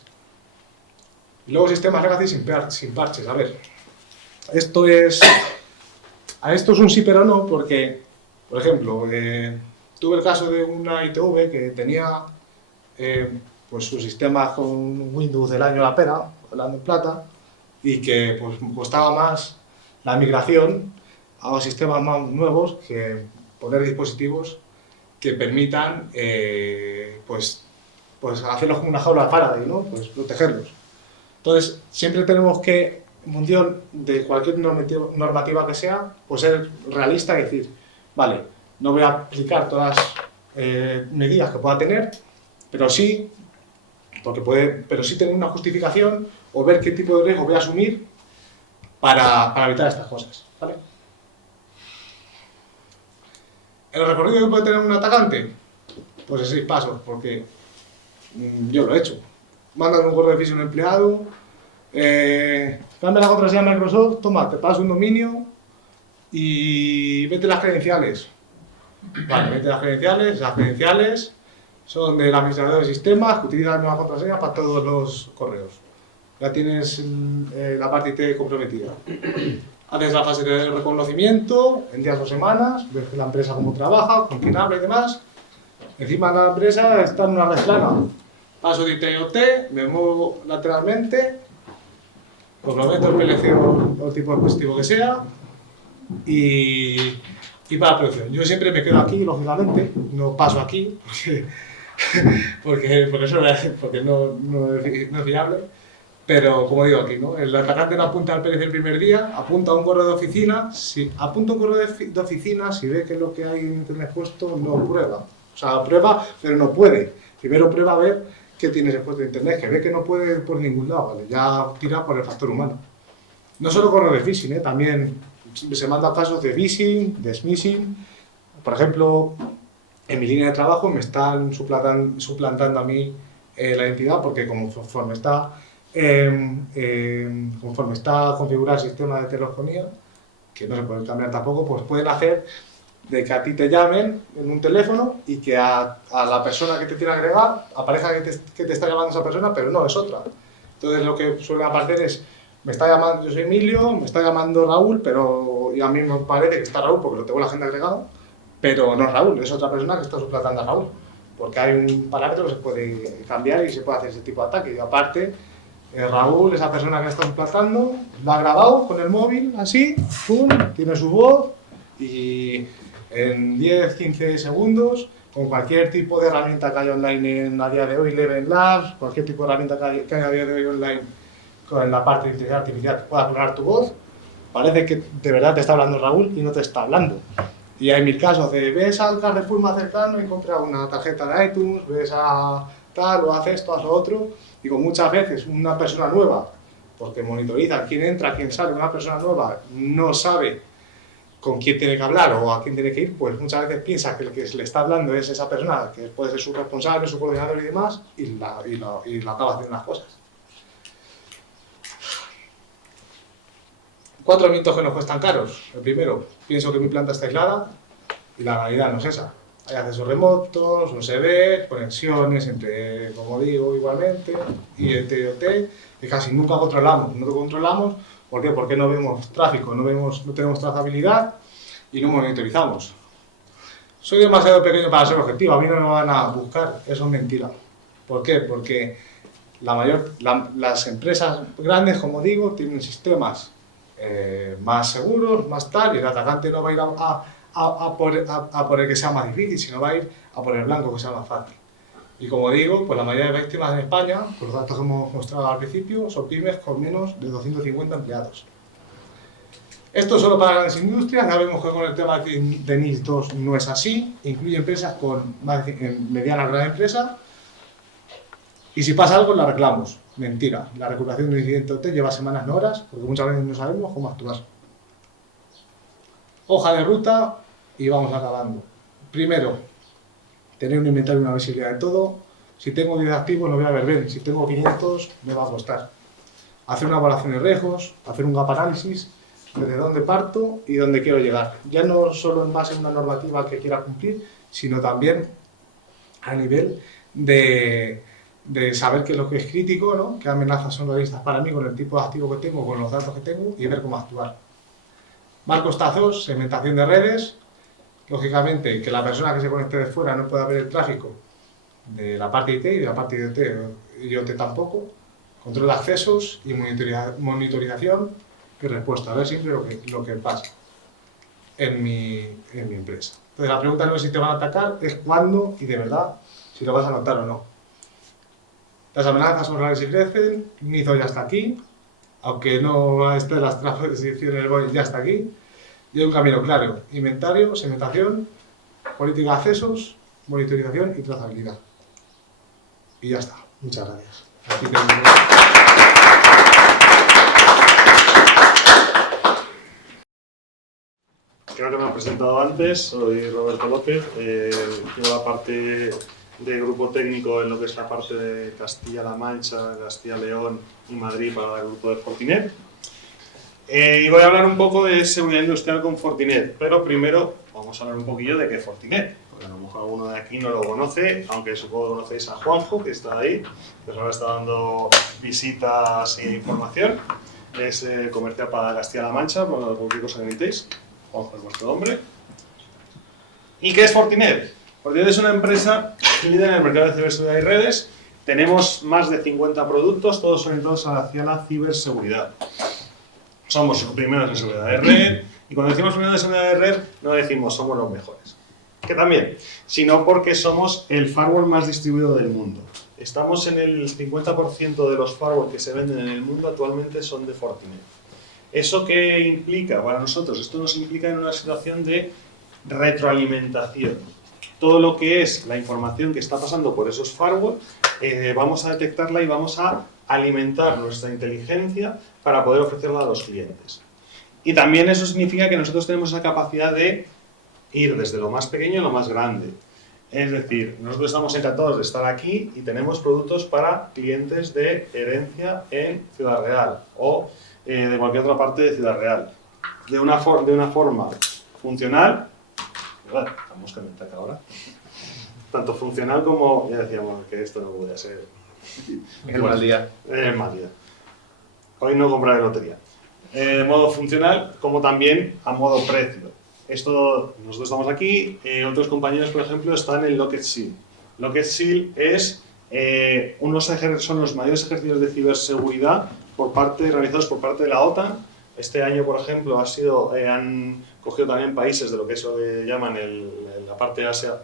Y luego sistemas legacy sin parches. A ver, esto es un sí pero no porque, por ejemplo, tuve el caso de una ITV que tenía pues su sistema con Windows del año la pera, hablando en plata, y que pues costaba más la migración a los sistemas más nuevos que poner dispositivos que permitan pues hacerlos como una jaula Faraday, ¿no? Pues protegerlos. Entonces, siempre tenemos que, en función de cualquier normativa que sea, pues ser realista y decir, vale, no voy a aplicar todas las medidas que pueda tener, pero sí tener una justificación o ver qué tipo de riesgo voy a asumir para evitar estas cosas, ¿vale? ¿El recorrido que puede tener un atacante? Pues es 6 pasos, porque yo lo he hecho. Mandas un correo de phishing a un empleado, cambia la contraseña de Microsoft, toma, te paso un dominio y vete las credenciales. Vale, vete las credenciales son del administrador de sistemas que utiliza la misma contraseña para todos los correos. Ya tienes la parte IT comprometida. Haces la fase de reconocimiento en días o semanas, ves la empresa cómo trabaja, con quién habla y demás. Encima de la empresa está en una red plana. Paso de IT a OT, me muevo lateralmente, comprometo el PLC o el tipo de dispositivo que sea y para la producción. Yo siempre me quedo aquí, lógicamente, no paso aquí porque no es viable, pero como digo aquí, ¿no? El atacante no apunta al PLC el primer día, apunta a un correo de oficina, si apunta a un correo de oficina, si ve que lo que hay en internet puesto no prueba, o sea, prueba pero no puede, primero prueba a ver qué tienes expuesto en internet, que ve que no puede ir por ningún lado, ¿vale? Ya tira por el factor humano. No solo correo de phishing, también se mandan casos de phishing, de smishing. Por ejemplo, en mi línea de trabajo me están suplantando a mí la identidad porque conforme está configurado el sistema de telefonía, que no se puede cambiar tampoco, pues pueden hacer de que a ti te llamen en un teléfono y que a la persona que te tiene agregar aparezca que te está llamando esa persona, pero no, es otra. Entonces lo que suele aparecer es, me está llamando, yo soy Emilio, me está llamando Raúl, y a mí me parece que está Raúl porque lo tengo en la agenda agregado, Pero no es Raúl, es otra persona que está suplantando a Raúl. Porque hay un parámetro que se puede cambiar y se puede hacer ese tipo de ataque. Y aparte, Raúl, esa persona que está suplantando, lo ha grabado con el móvil, así, pum, tiene su voz y en 10-15 segundos, con cualquier tipo de herramienta que haya online a día de hoy, Eleven Labs, cualquier tipo de herramienta que haya a día de hoy online con la parte de inteligencia artificial que pueda clonar tu voz, parece que de verdad te está hablando Raúl y no te está hablando. Y hay mil casos de ves al Carrefour más cercano y compra una tarjeta de iTunes, ves a tal o hace esto, haz lo otro. Digo, muchas veces una persona nueva, porque monitoriza quién entra, quién sale, una persona nueva no sabe con quién tiene que hablar o a quién tiene que ir, pues muchas veces piensa que el que le está hablando es esa persona, que puede ser su responsable, su coordinador y demás, y la acaba haciendo las cosas. 4 mitos que nos cuestan caros. El primero, pienso que mi planta está aislada y la realidad no es esa. Hay accesos remotos, no se ve, conexiones entre, como digo, igualmente, IoT y OT, que casi nunca controlamos. No lo controlamos, ¿por qué? Porque no vemos tráfico, no tenemos trazabilidad y no monitorizamos. Soy demasiado pequeño para ser objetivo, a mí no me van a buscar, eso es mentira. ¿Por qué? Porque las empresas grandes, como digo, tienen sistemas más seguros, más tal, y el atacante no va a ir a por el que sea más difícil, sino va a ir a por el blanco que sea más fácil. Y como digo, pues la mayoría de víctimas en España, por los datos que hemos mostrado al principio, son pymes con menos de 250 empleados. Esto solo para grandes industrias, ya vemos que con el tema de NIS 2 no es así, incluye empresas con mediana gran empresa, y si pasa algo la reclamamos. Mentira, la recuperación de un incidente OT lleva semanas, no horas, porque muchas veces no sabemos cómo actuar. Hoja de ruta y vamos acabando. Primero, tener un inventario y una visibilidad de todo. Si tengo 10 activos lo voy a ver bien, si tengo 500 me va a costar. Hacer una evaluación de riesgos, hacer un gap análisis, desde dónde parto y dónde quiero llegar. Ya no solo en base a una normativa que quiera cumplir, sino también a nivel de saber qué es lo que es crítico, ¿no? Qué amenazas son realistas para mí con el tipo de activo que tengo, con los datos que tengo y ver cómo actuar. Marcos tazos, segmentación de redes. Lógicamente, que la persona que se conecte de fuera no pueda ver el tráfico de la parte IT y de la parte de IoT tampoco. Control de accesos y monitorización y respuesta. A ver siempre lo que pasa en mi empresa. Entonces, la pregunta no es si te van a atacar, es cuándo y de verdad si lo vas a notar o no. Las amenazas son reales y crecen, Nizo ya está aquí, aunque no esté las transiciones ya está aquí. Y hay un camino claro: inventario, segmentación, política de accesos, monitorización y trazabilidad. Y ya está. Muchas gracias. Aquí tenemos... Creo que me he presentado antes, soy Roberto López, llevo la parte de grupo técnico en lo que es la parte de Castilla-La Mancha, Castilla-León y Madrid para el grupo de Fortinet. Y voy a hablar un poco de seguridad industrial con Fortinet, pero primero vamos a hablar un poquillo de qué es Fortinet, porque a lo mejor alguno de aquí no lo conoce, aunque supongo que conocéis a Juanjo, que está ahí, que ahora está dando visitas e información. Es comercial para Castilla-La Mancha, para cualquier cosa que necesitéis. Juanjo es vuestro nombre. ¿Y qué es Fortinet? Fortinet es una empresa líder en el mercado de ciberseguridad y redes. Tenemos más de 50 productos, todos orientados hacia la ciberseguridad. Somos los primeros en seguridad de red, y cuando decimos primeros en seguridad de red, no decimos somos los mejores, que también, sino porque somos el firewall más distribuido del mundo. Estamos en el 50% de los firewalls que se venden en el mundo actualmente son de Fortinet. ¿Eso qué implica para nosotros? Esto nos implica en una situación de retroalimentación. Todo lo que es la información que está pasando por esos firewalls, vamos a detectarla y vamos a alimentar nuestra inteligencia para poder ofrecerla a los clientes. Y también eso significa que nosotros tenemos esa capacidad de ir desde lo más pequeño a lo más grande. Es decir, nosotros estamos encantados de estar aquí y tenemos productos para clientes de herencia en Ciudad Real o de cualquier otra parte de Ciudad Real. De una forma funcional, ¿verdad? La mosca me ataca ahora. Tanto funcional como, ya decíamos que esto no puede ser. Es mal día. Es mal día. Hoy no compraré lotería. De modo funcional como también a modo precio. Esto, nosotros estamos aquí, otros compañeros, por ejemplo, están en Lockheed Seal. Lockheed Seal es, son los mayores ejercicios de ciberseguridad realizados por parte de la OTAN. Este año, por ejemplo, han cogido también países de lo que eso llaman la parte de Asia,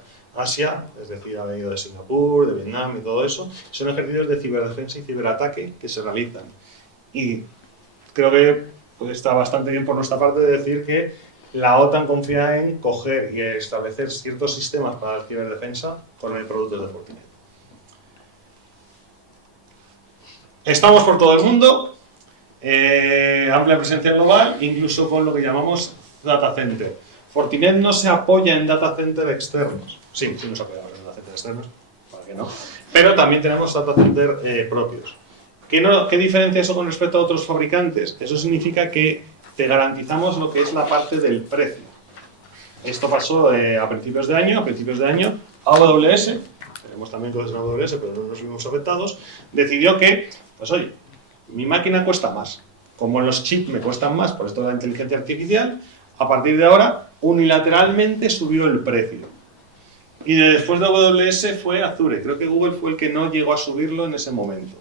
es decir, ha venido de Singapur, de Vietnam y todo eso. Son ejercicios de ciberdefensa y ciberataque que se realizan. Y creo que está bastante bien por nuestra parte de decir que la OTAN confía en coger y establecer ciertos sistemas para la ciberdefensa con el producto de Fortinet. Estamos por todo el mundo, amplia presencia global, incluso con lo que llamamos data center. Fortinet no se apoya en data center externos. Sí nos apoyamos en data center externos, ¿para qué no? Pero también tenemos data center propios. ¿Qué diferencia eso con respecto a otros fabricantes? Eso significa que te garantizamos lo que es la parte del precio. Esto pasó a principios de año, AWS, tenemos también cosas en AWS, pero no nos vimos afectados, decidió que, pues oye, mi máquina cuesta más. Como los chips me cuestan más por esto de la inteligencia artificial, a partir de ahora, unilateralmente subió el precio. Y después de AWS fue Azure. Creo que Google fue el que no llegó a subirlo en ese momento.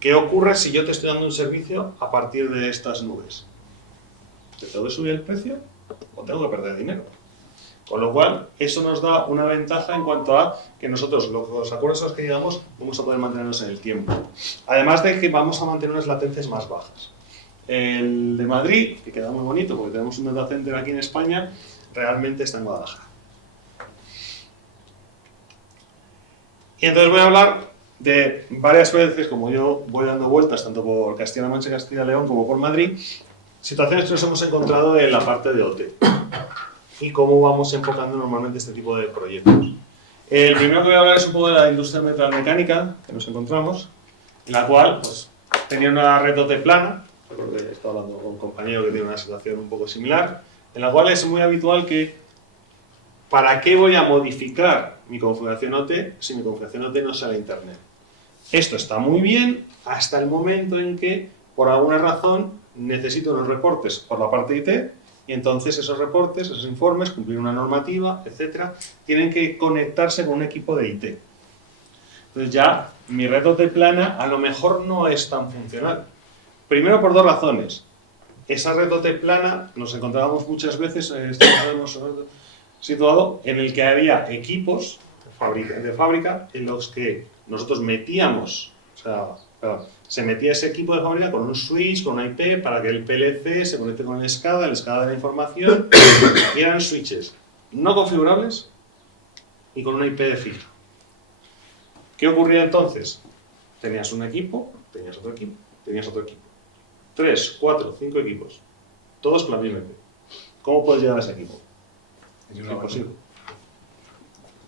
¿Qué ocurre si yo te estoy dando un servicio a partir de estas nubes? ¿Te tengo que subir el precio o tengo que perder dinero? Con lo cual, eso nos da una ventaja en cuanto a que nosotros, los acuerdos a los que llegamos, vamos a poder mantenernos en el tiempo. Además de que vamos a mantener unas latencias más bajas. El de Madrid, que queda muy bonito porque tenemos un data center aquí en España, realmente está en Guadalajara. Y entonces voy a hablar de varias veces, como yo voy dando vueltas tanto por Castilla-La Mancha y Castilla-León como por Madrid, situaciones que nos hemos encontrado en la parte de OT y cómo vamos enfocando normalmente este tipo de proyectos. El primero que voy a hablar es un poco de la industria metalmecánica que nos encontramos, en la cual pues, tenía una red OT plana, porque he estado hablando con un compañero que tiene una situación un poco similar, en la cual es muy habitual que ¿para qué voy a modificar mi configuración OT si mi configuración OT no sale a Internet? Esto está muy bien hasta el momento en que, por alguna razón, necesito unos reportes por la parte de IT y entonces esos reportes, esos informes, cumplir una normativa, etcétera, tienen que conectarse con un equipo de IT. Entonces ya mi red OT plana a lo mejor no es tan funcional. Primero por dos razones. Esa red OT plana nos encontrábamos muchas veces, estamos situado en el que había equipos de fábrica en los que nosotros metíamos, se metía ese equipo de fábrica con un switch, con una IP, para que el PLC se conecte con el SCADA de la información, y eran switches no configurables y con una IP de fija. ¿Qué ocurría entonces? Tenías un equipo, tenías otro equipo, tenías otro equipo. 3, 4, 5 equipos, todos con la misma IP. ¿Cómo puedes llegar a ese equipo? Es imposible.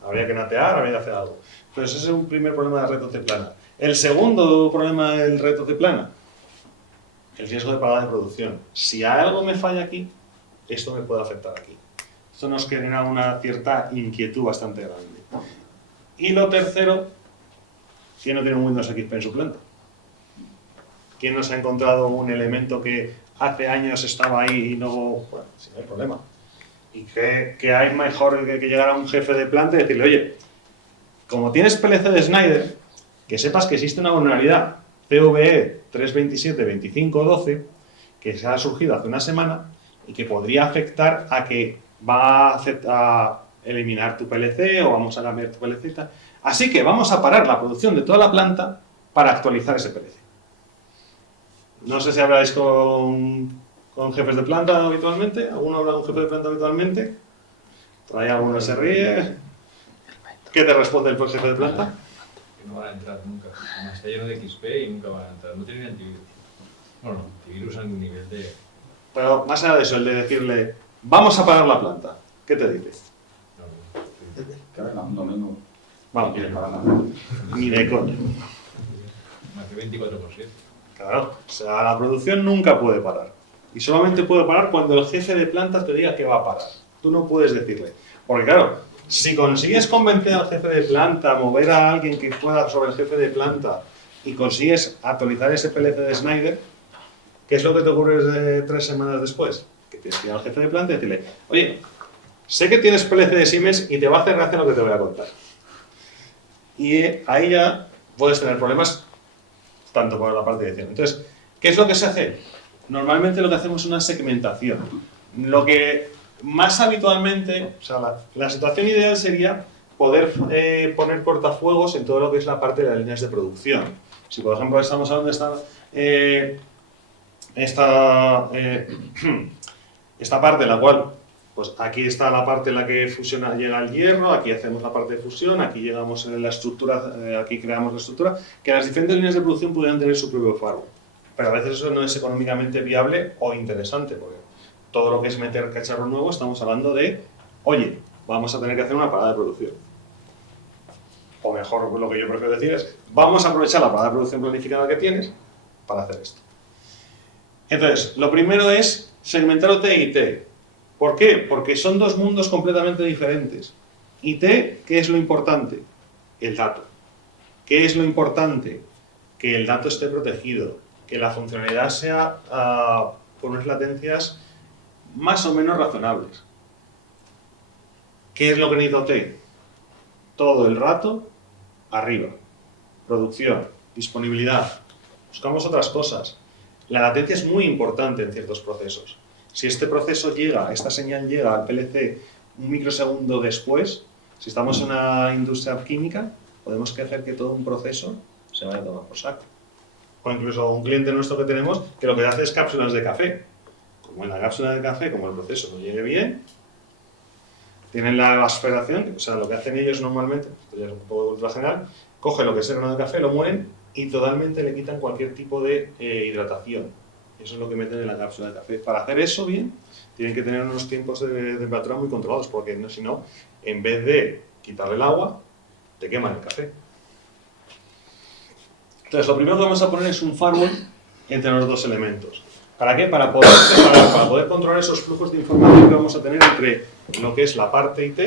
Habría que natear, habría que hacer algo. Entonces ese es un primer problema de red OT plana. El segundo problema del red OT plana, el riesgo de parada de producción. Si algo me falla aquí, esto me puede afectar aquí. Esto nos genera una cierta inquietud bastante grande. Y lo tercero, ¿quién no tiene un Windows XP en su planta? ¿Quién nos ha encontrado un elemento que hace años estaba ahí y no... Bueno, sí, no hay problema. Y que hay mejor que llegar a un jefe de planta y decirle, oye, como tienes PLC de Schneider, que sepas que existe una vulnerabilidad CVE 327.25.12 que se ha surgido hace una semana y que podría afectar a que va a eliminar tu PLC o vamos a cambiar tu PLC. Así que vamos a parar la producción de toda la planta para actualizar ese PLC. No sé si habláis con jefes de planta habitualmente. ¿Alguno habla con jefe de planta habitualmente? Por ahí alguno se ríe. ¿Qué te responde el jefe de planta? Que no van a entrar nunca. Además, está lleno de XP y nunca van a entrar. No tienen antivirus. Bueno, antivirus a un nivel de... Pero más allá de eso, el de decirle, vamos a parar la planta. ¿Qué te dice? Que venga un domingo. Vamos. Quiere parar nada. Ni de coña. Más de 24%. Claro, o sea, la producción nunca puede parar. Y solamente puede parar cuando el jefe de planta te diga que va a parar. Tú no puedes decirle. Porque claro, si consigues convencer al jefe de planta, mover a alguien que pueda sobre el jefe de planta y consigues actualizar ese PLC de Schneider, ¿qué es lo que te ocurre 3 semanas después? Que tienes que ir al jefe de planta y decirle, oye, sé que tienes PLC de Siemens y te va a hacer gracia lo que te voy a contar. Y ahí ya puedes tener problemas tanto por la parte de dirección. Entonces, ¿qué es lo que se hace? Normalmente lo que hacemos es una segmentación. Lo que más habitualmente, o sea, la situación ideal sería poder poner cortafuegos en todo lo que es la parte de las líneas de producción. Si, por ejemplo, estamos hablando de esta parte en la cual, pues aquí está la parte en la que fusiona, llega el hierro, aquí hacemos la parte de fusión, aquí llegamos en la estructura, aquí creamos la estructura, que las diferentes líneas de producción pudieran tener su propio firewall. Pero a veces eso no es económicamente viable o interesante, porque todo lo que es meter cacharro nuevo, estamos hablando de, oye, vamos a tener que hacer una parada de producción. O mejor, lo que yo prefiero decir es, vamos a aprovechar la parada de producción planificada que tienes para hacer esto. Entonces, lo primero es segmentar OT y IT. ¿Por qué? Porque son dos mundos completamente diferentes. IT, ¿qué es lo importante? El dato. ¿Qué es lo importante? Que el dato esté protegido, que la funcionalidad sea con unas latencias más o menos razonables. ¿Qué es lo que necesita OT? Todo el rato arriba. Producción, disponibilidad. Buscamos otras cosas. La latencia es muy importante en ciertos procesos. Si este proceso llega, esta señal llega al PLC un microsegundo después, si estamos en una industria química, podemos hacer que todo un proceso se vaya a tomar por saco. O incluso un cliente nuestro que tenemos que lo que hace es cápsulas de café. Como en la cápsula de café, como el proceso no llegue bien, tienen la aspiración, o sea, lo que hacen ellos normalmente, esto ya es un poco de cultura general, cogen lo que es el grano de café, lo muelen y totalmente le quitan cualquier tipo de hidratación. Eso es lo que meten en la cápsula de café. Para hacer eso bien, tienen que tener unos tiempos de temperatura muy controlados, porque si no, en vez de quitarle el agua, te queman el café. Entonces, lo primero que vamos a poner es un firewall entre los dos elementos. ¿Para qué? Para poder controlar esos flujos de información que vamos a tener entre lo que es la parte IT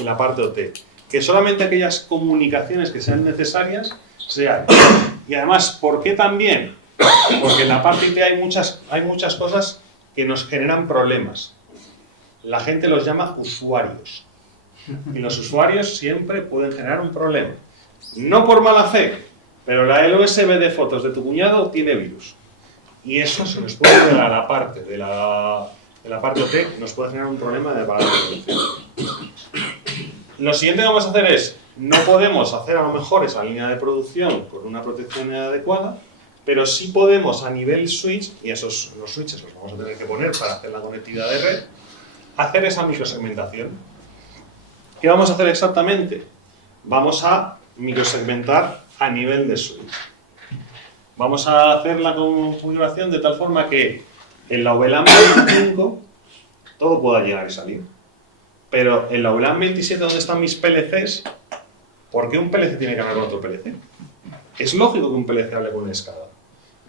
y la parte OT. Que solamente aquellas comunicaciones que sean necesarias sean. Y además, ¿por qué también? Porque en la parte IT hay muchas cosas que nos generan problemas. La gente los llama usuarios. Y los usuarios siempre pueden generar un problema. No por mala fe, pero la USB de fotos de tu cuñado tiene virus. Y eso se nos puede generar a la parte de la parte OT, nos puede generar un problema de parada de producción. Lo siguiente que vamos a hacer es, no podemos hacer a lo mejor esa línea de producción con una protección adecuada, pero sí podemos a nivel switch, y los switches los vamos a tener que poner para hacer la conectividad de red, hacer esa microsegmentación. ¿Qué vamos a hacer exactamente? Vamos a microsegmentar a nivel de switch. Vamos a hacer la configuración de tal forma que en la VLAN 25 todo pueda llegar y salir. Pero en la VLAN 27, donde están mis PLCs, ¿por qué un PLC tiene que hablar con otro PLC? Es lógico que un PLC hable con una escala.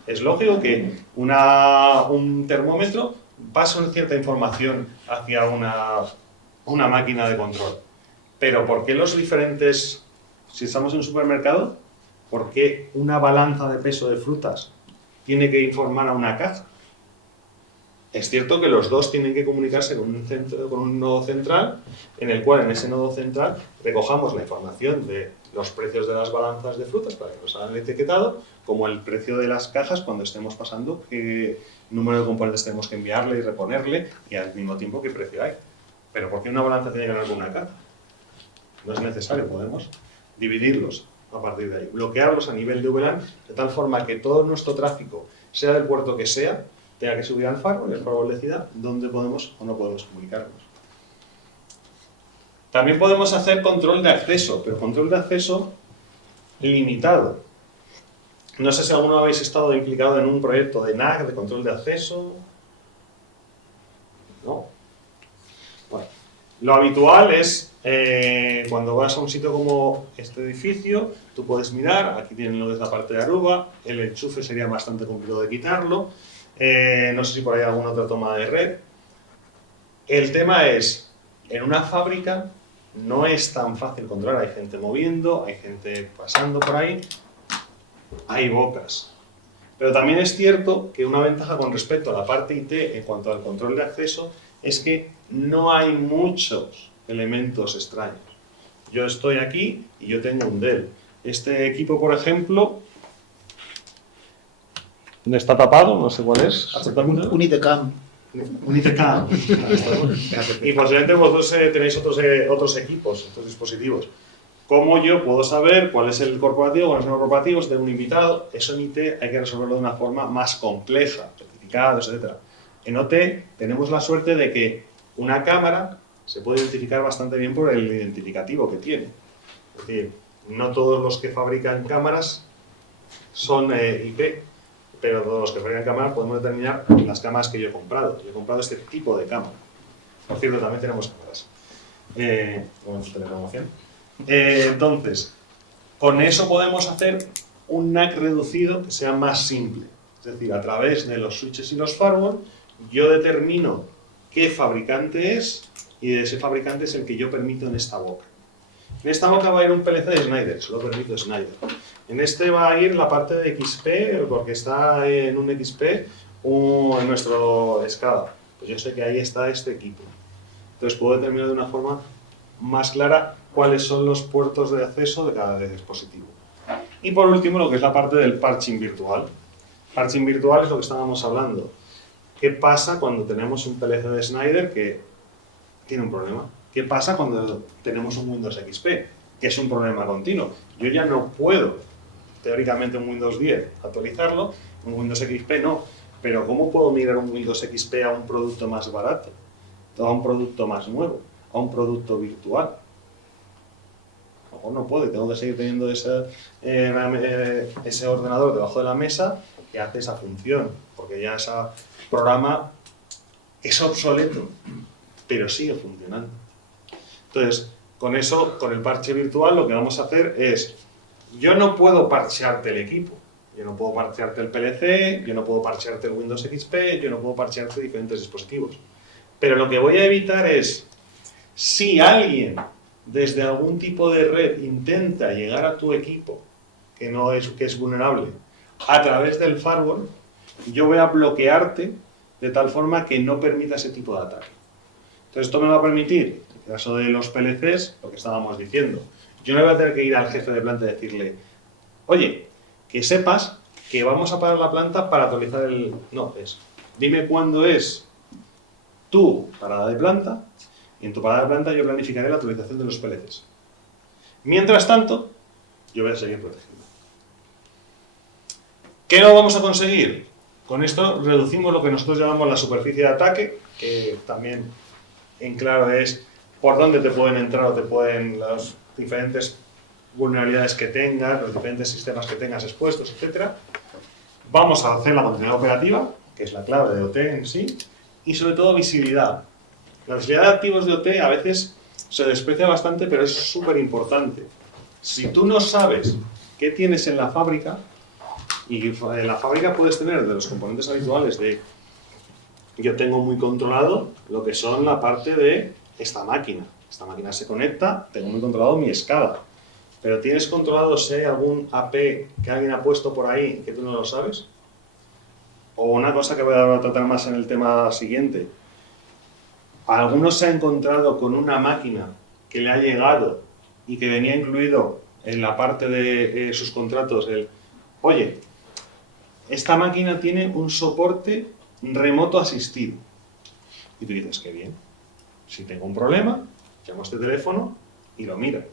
Es lógico que un termómetro pase una cierta información hacia una máquina de control. Pero ¿por qué los diferentes, si estamos en un supermercado, por qué una balanza de peso de frutas tiene que informar a una caja? Es cierto que los dos tienen que comunicarse con un nodo central, en el cual en ese nodo central recojamos la información de los precios de las balanzas de frutas para que nos hagan el etiquetado, como el precio de las cajas cuando estemos pasando, qué número de componentes tenemos que enviarle y reponerle, y al mismo tiempo qué precio hay. Pero ¿por qué una balanza tiene que hablar con una caja? No es necesario, podemos dividirlos a partir de ahí, bloquearlos a nivel de VLAN, de tal forma que todo nuestro tráfico, sea del puerto que sea, tenga que subir al firewall y el firewall decida dónde podemos o no podemos comunicarnos. También podemos hacer control de acceso, pero control de acceso limitado. No sé si alguno habéis estado implicado en un proyecto de NAC, de control de acceso. No. Bueno, lo habitual es, cuando vas a un sitio como este edificio, tú puedes mirar, aquí tienen lo que es la parte de Aruba, el enchufe sería bastante complicado de quitarlo. No sé si por ahí hay alguna otra toma de red. El tema es, en una fábrica no es tan fácil controlar, hay gente moviendo, hay gente pasando por ahí, hay bocas. Pero también es cierto que una ventaja con respecto a la parte IT en cuanto al control de acceso es que no hay muchos elementos extraños. Yo estoy aquí y yo tengo un Dell. Este equipo, por ejemplo, está tapado, no sé cuál es. Unitecam. Unitecam. Y posiblemente vosotros tenéis otros equipos, otros dispositivos. ¿Cómo yo puedo saber cuál es el corporativo, cuál es el no corporativo, si tengo un invitado? Eso en IT hay que resolverlo de una forma más compleja, certificados, etc. En OT tenemos la suerte de que una cámara se puede identificar bastante bien por el identificativo que tiene. Es decir, no todos los que fabrican cámaras son IP, pero todos los que fabrican cámaras podemos determinar las cámaras que yo he comprado. Yo he comprado este tipo de cámara. Por cierto, también tenemos cámaras. Con su telepromoción. Entonces, con eso podemos hacer un NAC reducido que sea más simple. Es decir, a través de los switches y los firewall, yo determino qué fabricante es y de ese fabricante es el que yo permito en esta boca. En esta boca va a ir un PLC de Schneider, solo permito Schneider. En este va a ir la parte de XP, porque está en un XP en nuestro SCADA. Pues yo sé que ahí está este equipo. Entonces puedo determinar de una forma más clara cuáles son los puertos de acceso de cada dispositivo. Y por último, lo que es la parte del parching virtual. Parching virtual es lo que estábamos hablando. ¿Qué pasa cuando tenemos un PLC de Schneider que tiene un problema? ¿Qué pasa cuando tenemos un Windows XP, que es un problema continuo? Yo ya no puedo, teóricamente, un Windows 10 actualizarlo, un Windows XP no. Pero ¿cómo puedo migrar un Windows XP a un producto más barato, a un producto más nuevo, a un producto virtual? No puedo, tengo que seguir teniendo ese ordenador debajo de la mesa que hace esa función, porque ya ese programa es obsoleto, pero sigue funcionando. Entonces, con eso, con el parche virtual, lo que vamos a hacer es, yo no puedo parchearte el equipo, yo no puedo parchearte el PLC, yo no puedo parchearte el Windows XP, yo no puedo parchearte diferentes dispositivos. Pero lo que voy a evitar es, si alguien desde algún tipo de red intenta llegar a tu equipo, que es vulnerable, a través del firewall, yo voy a bloquearte de tal forma que no permita ese tipo de ataque. Entonces esto me va a permitir, en el caso de los PLCs, lo que estábamos diciendo, yo no voy a tener que ir al jefe de planta y decirle, oye, que sepas que vamos a parar la planta para actualizar el... No, dime cuándo es tu parada de planta, y en tu parada de planta yo planificaré la actualización de los PLCs. Mientras tanto, yo voy a seguir protegiendo. ¿Qué no vamos a conseguir? Con esto reducimos lo que nosotros llamamos la superficie de ataque, que también en claro es por dónde te pueden entrar o te pueden las diferentes vulnerabilidades que tengas, los diferentes sistemas que tengas expuestos, etc. Vamos a hacer la continuidad operativa, que es la clave de OT en sí, y sobre todo visibilidad. La visibilidad de activos de OT a veces se desprecia bastante, pero es súper importante. Si tú no sabes qué tienes en la fábrica, y en la fábrica puedes tener de los componentes habituales de yo tengo muy controlado lo que son la parte de esta máquina. Esta máquina se conecta, tengo muy controlado mi SCADA. Pero ¿tienes controlado si hay algún AP que alguien ha puesto por ahí que tú no lo sabes? O una cosa que voy a tratar más en el tema siguiente. ¿Alguno se ha encontrado con una máquina que le ha llegado y que venía incluido en la parte de sus contratos el, oye, esta máquina tiene un soporte remoto asistido? Y tú dices, qué bien. Si tengo un problema, llamo a este teléfono y lo mira.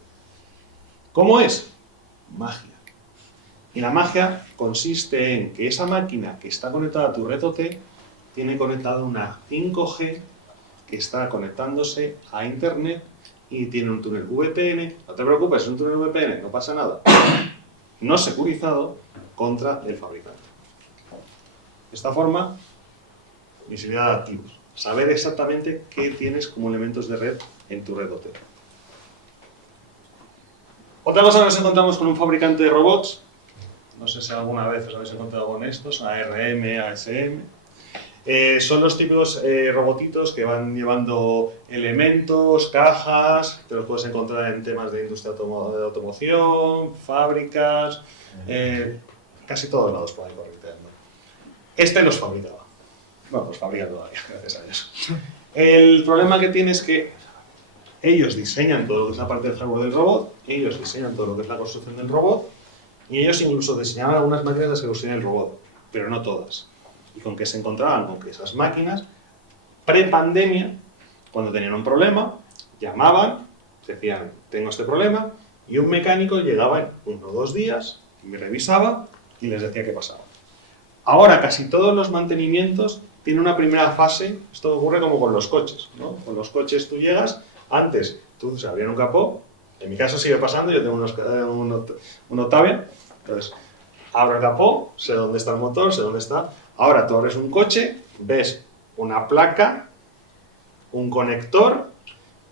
¿Cómo es? Magia. Y la magia consiste en que esa máquina que está conectada a tu red OT tiene conectada una 5G que está conectándose a Internet y tiene un túnel VPN. No te preocupes, es un túnel VPN, no pasa nada. No securizado contra el fabricante. De esta forma, visibilidad de activos. Saber exactamente qué tienes como elementos de red en tu red OT. Otra cosa que nos encontramos con un fabricante de robots, no sé si alguna vez os habéis encontrado con estos, ARM, ASM, son los típicos robotitos que van llevando elementos, cajas, te los puedes encontrar en temas de industria de automoción, fábricas, casi todos lados por ahí corriendo. Este los fabricaba. Bueno, pues fabrica todavía, gracias a Dios. El problema que tiene es que ellos diseñan todo lo que es la parte del hardware del robot, ellos diseñan todo lo que es la construcción del robot, y ellos incluso diseñaban algunas máquinas de las que construían el robot, pero no todas. Y con que se encontraban con que esas máquinas, pre-pandemia, cuando tenían un problema, llamaban, decían, tengo este problema, y un mecánico llegaba en 1 o 2 días, me revisaba y les decía qué pasaba. Ahora casi todos los mantenimientos tienen una primera fase, esto ocurre como con los coches, ¿no? Con los coches tú llegas, antes tú se abría un capó, en mi caso sigue pasando, yo tengo un Octavia, entonces abro el capó, sé dónde está el motor, sé dónde está. Ahora tú abres un coche, ves una placa, un conector,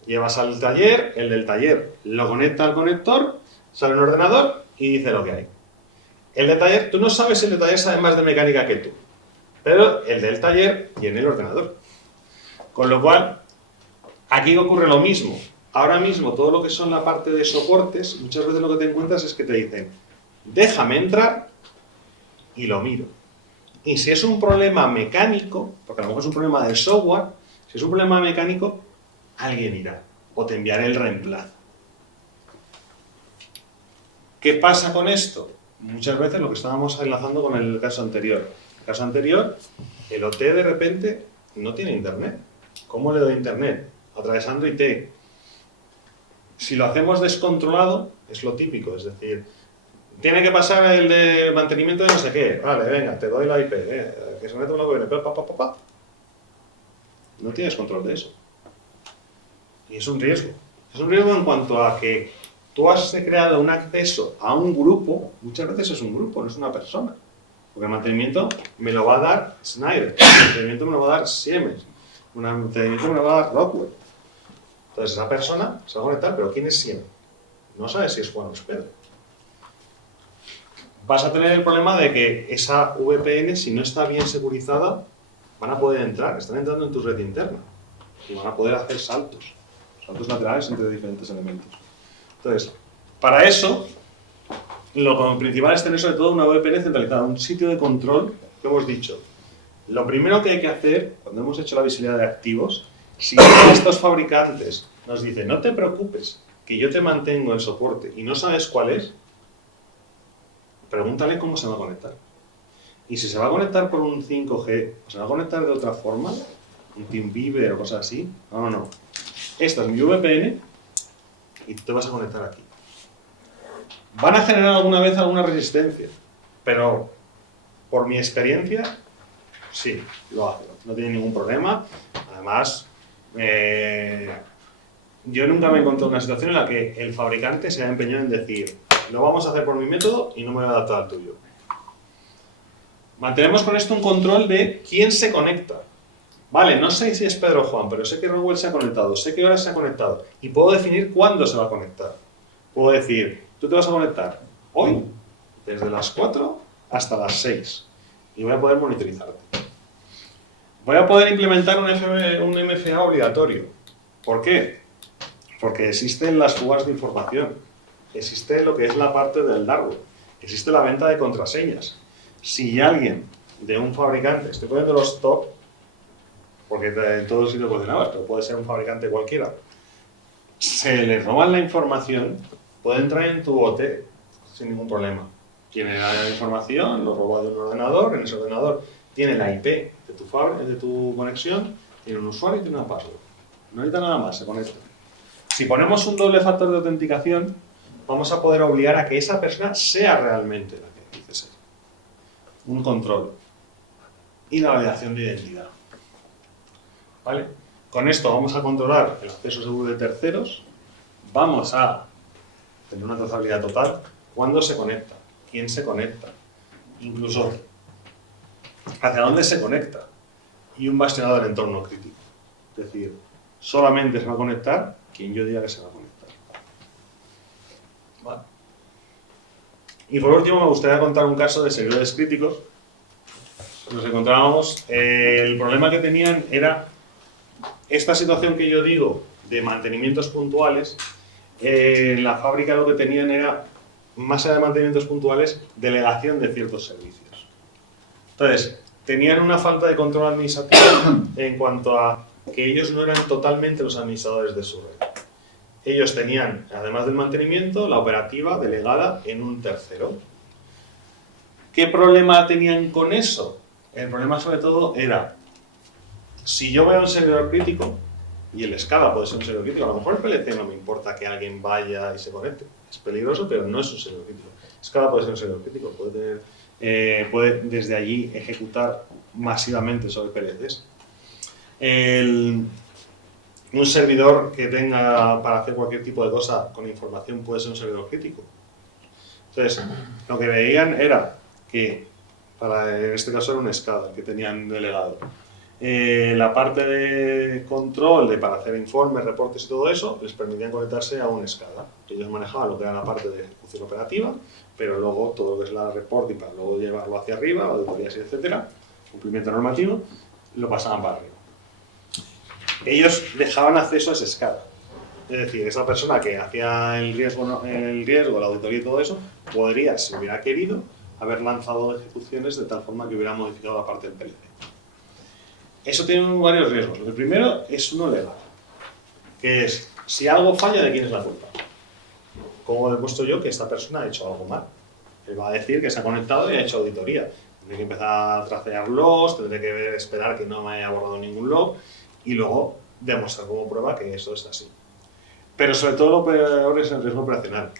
llevas al taller, el del taller lo conecta al conector, sale un ordenador y dice lo que hay. El de taller, tú no sabes si el de taller sabe más de mecánica que tú, pero el del taller tiene el ordenador. Con lo cual, aquí ocurre lo mismo. Ahora mismo, todo lo que son la parte de soportes, muchas veces lo que te encuentras es que te dicen, déjame entrar y lo miro. Y si es un problema mecánico, porque a lo mejor es un problema de software, si es un problema mecánico, alguien irá o te enviaré el reemplazo. ¿Qué pasa con esto? Muchas veces lo que estábamos enlazando con el caso anterior. En el caso anterior, el OT de repente no tiene internet. ¿Cómo le doy internet? Atravesando IT. Si lo hacemos descontrolado, es lo típico, es decir, tiene que pasar el de mantenimiento de no sé qué. Vale, venga, te doy la IP, que se mete una VNP, pa. No tienes control de eso. Y es un riesgo. Es un riesgo en cuanto a que tú has creado un acceso a un grupo, muchas veces es un grupo, no es una persona. Porque el mantenimiento me lo va a dar Schneider, el mantenimiento me lo va a dar Siemens, el mantenimiento me lo va a dar Rockwell. Entonces esa persona se va a conectar, pero ¿quién es Siemens? No sabes si es Juan o es Pedro. Vas a tener el problema de que esa VPN, si no está bien securizada, van a poder entrar, están entrando en tu red interna y van a poder hacer saltos laterales entre diferentes elementos. Entonces, para eso, lo principal es tener sobre todo una VPN centralizada, un sitio de control que hemos dicho. Lo primero que hay que hacer, cuando hemos hecho la visibilidad de activos, si estos fabricantes nos dicen, no te preocupes, que yo te mantengo el soporte y no sabes cuál es, pregúntale cómo se va a conectar. Y si se va a conectar por un 5G, o se va a conectar de otra forma, un TeamViewer o cosas así, no. Esta es mi VPN y tú te vas a conectar aquí. Van a generar alguna vez alguna resistencia, pero por mi experiencia, sí, lo hace. No tiene ningún problema. Además, yo nunca me he encontrado en una situación en la que el fabricante se haya empeñado en decir, lo vamos a hacer por mi método y no me voy a adaptar al tuyo. Mantenemos con esto un control de quién se conecta. Vale, no sé si es Pedro o Juan, pero sé que Rockwell se ha conectado, sé qué hora se ha conectado y puedo definir cuándo se va a conectar. Puedo decir, tú te vas a conectar hoy, desde las 4 hasta las 6 y voy a poder monitorizarte. Voy a poder implementar un MFA obligatorio. ¿Por qué? Porque existen las fugas de información, existe lo que es la parte del hardware, existe la venta de contraseñas. Si alguien de un fabricante, estoy poniendo los top, porque en todos los sitios coordinados, pero puede ser un fabricante cualquiera, se le roban la información, puede entrar en tu OT sin ningún problema. Tiene la información, lo roba de un ordenador, en ese ordenador tiene la IP de tu conexión, tiene un usuario y tiene una password. No necesita nada más, se conecta. Si ponemos un doble factor de autenticación, vamos a poder obligar a que esa persona sea realmente la que dice ser. Un control. Y la validación de identidad. ¿Vale? Con esto vamos a controlar el acceso seguro de terceros, vamos a tener una trazabilidad total, cuándo se conecta, quién se conecta, incluso hacia dónde se conecta, y un bastionado del entorno crítico. Es decir, solamente se va a conectar quien yo diga que se va a conectar. ¿Vale? Y por último me gustaría contar un caso de servidores críticos. Nos encontrábamos, el problema que tenían era esta situación que yo digo de mantenimientos puntuales. En la fábrica lo que tenían era, más allá de mantenimientos puntuales, delegación de ciertos servicios. Entonces, tenían una falta de control administrativo en cuanto a que ellos no eran totalmente los administradores de su red. Ellos tenían, además del mantenimiento, la operativa delegada en un tercero. ¿Qué problema tenían con eso? El problema sobre todo era, si yo veo un servidor crítico, y el SCADA puede ser un servidor crítico, a lo mejor el PLC no me importa que alguien vaya y se conecte. Es peligroso, pero no es un servidor crítico. SCADA puede ser un servidor crítico, puede desde allí ejecutar masivamente sobre PLCs. Un servidor que tenga para hacer cualquier tipo de cosa con información puede ser un servidor crítico. Entonces, lo que veían era que, en este caso era un SCADA que tenían delegado. La parte de control para hacer informes, reportes y todo eso, les permitían conectarse a un SCADA. Ellos manejaban lo que era la parte de ejecución operativa, pero luego todo lo que es la reporting para luego llevarlo hacia arriba, auditorías y etcétera, cumplimiento normativo, lo pasaban para arriba. Ellos dejaban acceso a ese SCADA. Es decir, esa persona que hacía el riesgo, la auditoría y todo eso, podría, si hubiera querido, haber lanzado ejecuciones de tal forma que hubiera modificado la parte del PLC. Eso tiene varios riesgos. El primero es uno legal, que es, si algo falla, ¿de quién es la culpa? ¿Cómo demuestro yo que esta persona ha hecho algo mal? Él va a decir que se ha conectado y ha hecho auditoría. Tendré que empezar a tracear logs, tendré que esperar que no me haya borrado ningún log y luego demostrar como prueba que eso es así. Pero sobre todo lo peor es el riesgo operacional.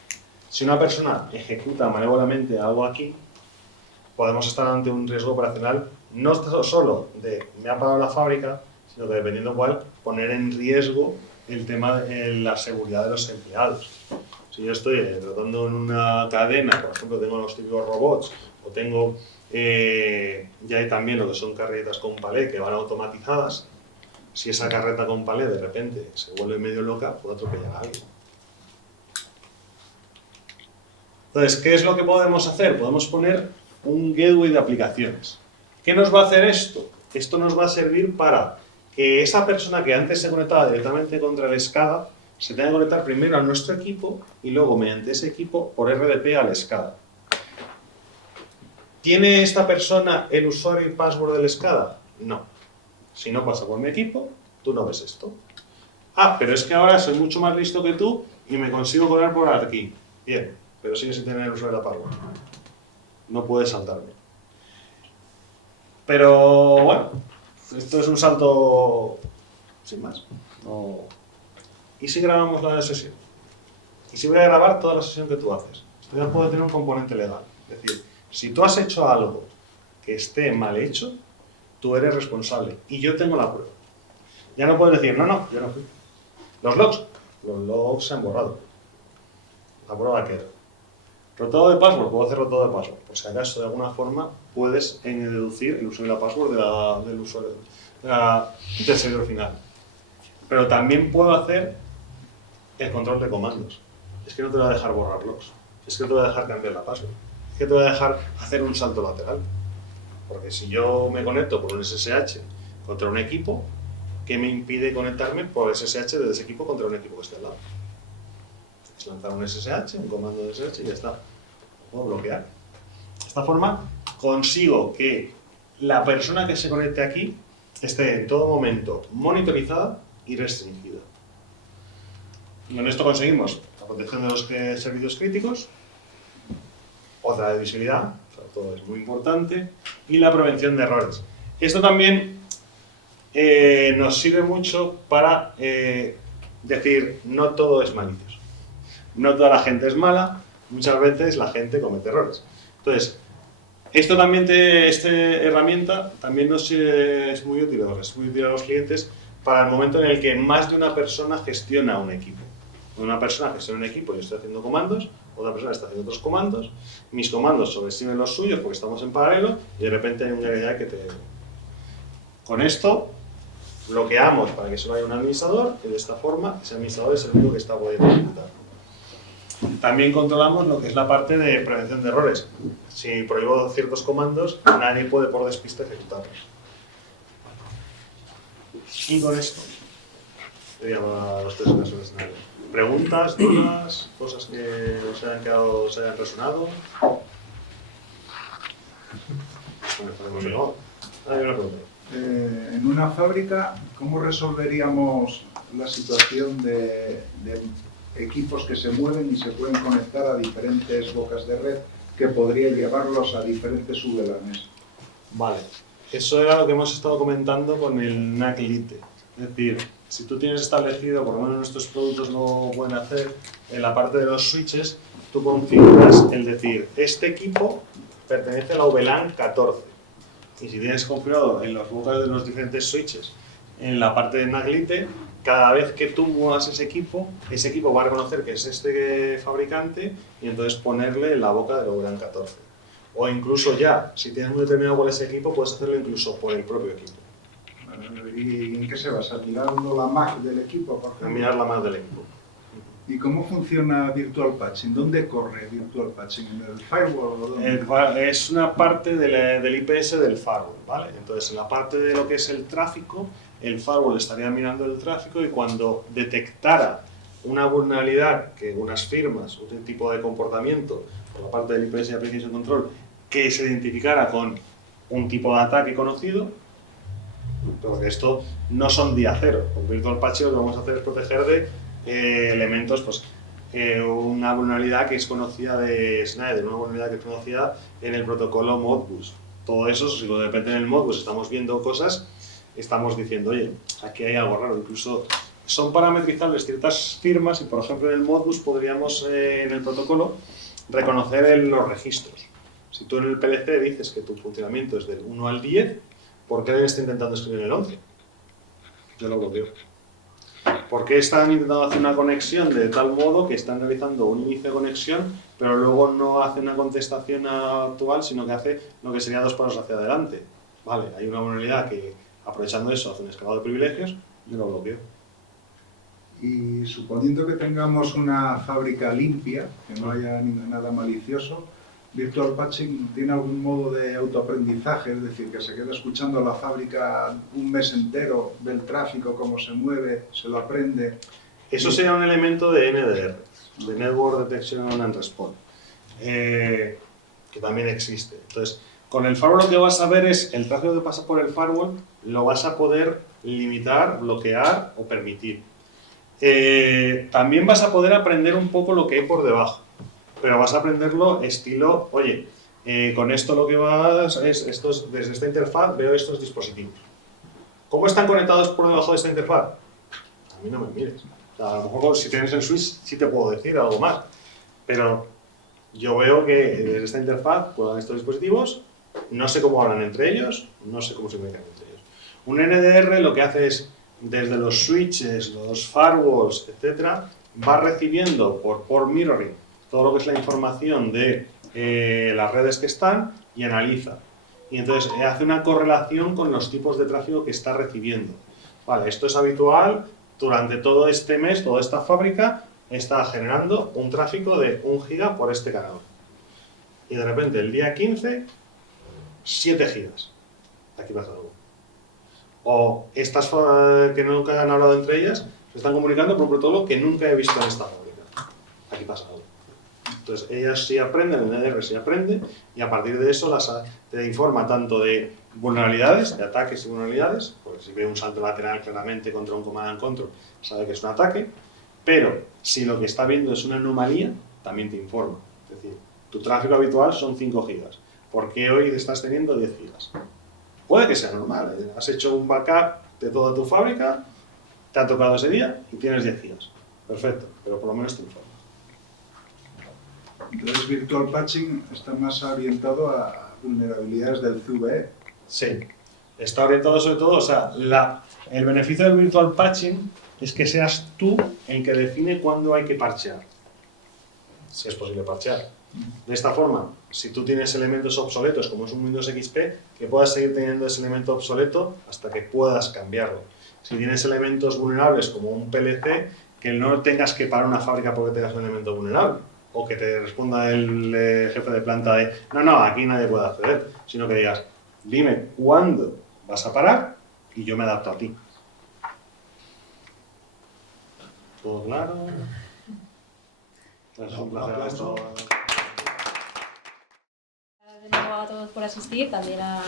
Si una persona ejecuta malévolamente algo aquí, podemos estar ante un riesgo operacional no solo de me ha parado la fábrica, sino que dependiendo cuál, poner en riesgo el tema de la seguridad de los empleados. Si yo estoy tratando en una cadena, por ejemplo, tengo los típicos robots, o tengo ya hay también lo que son carretas con palé que van automatizadas, si esa carreta con palé de repente se vuelve medio loca, puede atropellar a alguien. Entonces, ¿qué es lo que podemos hacer? Podemos poner un gateway de aplicaciones. ¿Qué nos va a hacer esto? Esto nos va a servir para que esa persona que antes se conectaba directamente contra el SCADA se tenga que conectar primero a nuestro equipo y luego mediante ese equipo por RDP al SCADA. ¿Tiene esta persona el usuario y password del SCADA? No. Si no pasa por mi equipo, tú no ves esto. Ah, pero es que ahora soy mucho más listo que tú y me consigo colar por aquí. Bien, pero sigue sin tener el usuario y la password. No puedes saltarme. Pero bueno, esto es un salto sin más. No. ¿Y si grabamos la sesión? ¿Y si voy a grabar toda la sesión que tú haces? Esto ya puede tener un componente legal. Es decir, si tú has hecho algo que esté mal hecho, tú eres responsable y yo tengo la prueba. Ya no puedes decir, no, yo no fui. Los logs se han borrado. La prueba queda. Rotado de password, puedo hacer rotado de password. Por si acaso, de alguna forma, puedes deducir el usuario y la password del usuario del servidor final. Pero también puedo hacer el control de comandos. Es que no te voy a dejar borrar logs. Es que te voy a dejar cambiar la password. Es que te voy a dejar hacer un salto lateral. Porque si yo me conecto por un SSH contra un equipo, ¿qué me impide conectarme por SSH desde ese equipo contra un equipo que esté al lado? Es lanzar un SSH, un comando de SSH y ya está. Lo puedo bloquear. De esta forma consigo que la persona que se conecte aquí esté en todo momento monitorizada y restringida. Y con esto conseguimos la protección de los servicios críticos, otra de visibilidad, todo es muy importante, y la prevención de errores. Esto también nos sirve mucho para decir, no todo es malicioso. No toda la gente es mala, muchas veces la gente comete errores. Entonces, esto también esta herramienta también es muy útil a los clientes para el momento en el que más de una persona gestiona un equipo. Una persona gestiona un equipo y yo estoy haciendo comandos, otra persona está haciendo otros comandos, mis comandos sobreestimen los suyos porque estamos en paralelo y de repente hay una realidad que te... Con esto bloqueamos para que solo haya un administrador y de esta forma ese administrador es el único que está pudiendo ejecutar. También controlamos lo que es la parte de prevención de errores. Si prohíbo ciertos comandos, nadie puede por despiste ejecutarlos. Y con esto serían los tres casos de escenario. ¿Preguntas, dudas, cosas que os hayan resonado? Bueno, podemos ir. Hay una pregunta. En una fábrica, ¿cómo resolveríamos la situación de equipos que se mueven y se pueden conectar a diferentes bocas de red que podría llevarlos a diferentes VLANs? Vale, eso era lo que hemos estado comentando con el NAC Lite. Es decir, si tú tienes establecido, por lo menos nuestros productos lo pueden hacer, en la parte de los switches, tú configuras el decir, este equipo pertenece a la VLAN 14. Y si tienes configurado en las bocas de los diferentes switches, en la parte de NAC Lite, cada vez que tú muevas ese equipo va a reconocer que es este fabricante y entonces ponerle en la boca de la VLAN 14. O incluso ya, si tienes muy determinado cuál es ese equipo, puedes hacerlo incluso por el propio equipo. ¿Y en qué se basa? ¿Mirando la MAC del equipo, por ejemplo? Mirar la MAC del equipo. ¿Y cómo funciona Virtual Patching? ¿Dónde corre Virtual Patching? ¿En el firewall o dónde? Es una parte del IPS del firewall, ¿vale? Entonces, en la parte de lo que es el tráfico, el firewall estaría mirando el tráfico y cuando detectara una vulnerabilidad que unas firmas, un tipo de comportamiento, por la parte del IPS y Application Control, que se identificara con un tipo de ataque conocido, porque esto no son día cero. Con Virtual Patching lo que vamos a hacer es proteger de elementos, pues una vulnerabilidad que es conocida de Schneider, una vulnerabilidad que es conocida en el protocolo Modbus. Todo eso, si de repente en el Modbus estamos viendo cosas, estamos diciendo, oye, aquí hay algo raro. Incluso son parametrizables ciertas firmas y, por ejemplo, en el Modbus podríamos, en el protocolo, reconocer los registros. Si tú en el PLC dices que tu funcionamiento es del 1 al 10, ¿por qué está intentando escribir el 11? Yo lo bloqueo. ¿Por qué están intentando hacer una conexión de tal modo que están realizando un inicio de conexión, pero luego no hace una contestación actual, sino que hace lo que sería 2 pasos hacia adelante? Vale, hay una vulnerabilidad que, aprovechando eso, hace un escalado de privilegios, yo lo bloqueo. Y suponiendo que tengamos una fábrica limpia, que no haya nada malicioso, Virtual Patching tiene algún modo de autoaprendizaje, es decir, que se queda escuchando la fábrica un mes entero, ve el tráfico, cómo se mueve, se lo aprende. Eso sería un elemento de NDR, de Network Detection and Response, que también existe. Entonces, con el firewall lo que vas a ver es el tráfico que pasa por el firewall, lo vas a poder limitar, bloquear o permitir. También vas a poder aprender un poco lo que hay por debajo. Pero vas a aprenderlo estilo, oye, con esto lo que vas es, desde esta interfaz veo estos dispositivos. ¿Cómo están conectados por debajo de esta interfaz? A mí no me mires. O sea, a lo mejor si tienes el switch sí te puedo decir algo más. Pero yo veo que desde esta interfaz puedan estos dispositivos, no sé cómo hablan entre ellos, no sé cómo se comunican entre ellos. Un NDR lo que hace es, desde los switches, los firewalls, etc., va recibiendo por mirroring todo lo que es la información de las redes que están y analiza. Y entonces hace una correlación con los tipos de tráfico que está recibiendo. Vale, esto es habitual, durante todo este mes, toda esta fábrica está generando un tráfico de 1 giga por este canal. Y de repente el día 15, 7 gigas. Aquí pasa algo. O estas que nunca han hablado entre ellas, se están comunicando por un protocolo que nunca he visto en esta fábrica. Aquí pasa algo. Entonces, ellas sí aprenden, el NDR sí aprende, y a partir de eso te informa tanto de vulnerabilidades, de ataques y vulnerabilidades, porque si ve un salto lateral claramente contra un command and control, sabe que es un ataque, pero si lo que está viendo es una anomalía, también te informa. Es decir, tu tráfico habitual son 5 gigas. ¿Por qué hoy estás teniendo 10 gigas? Puede que sea normal, has hecho un backup de toda tu fábrica, te ha tocado ese día y tienes 10 gigas. Perfecto, pero por lo menos te informa. Entonces, Virtual Patching está más orientado a vulnerabilidades del CVE. Sí, está orientado sobre todo, o sea, el beneficio del Virtual Patching es que seas tú el que define cuándo hay que parchear, si es posible parchear. De esta forma, si tú tienes elementos obsoletos, como es un Windows XP, que puedas seguir teniendo ese elemento obsoleto hasta que puedas cambiarlo. Si tienes elementos vulnerables, como un PLC, que no tengas que parar una fábrica porque tengas un elemento vulnerable. O que te responda el jefe de planta de no, aquí nadie puede acceder, sino que digas, dime cuándo vas a parar y yo me adapto a ti. ¿Todo claro? Es un placer. De nuevo a todos por asistir, también a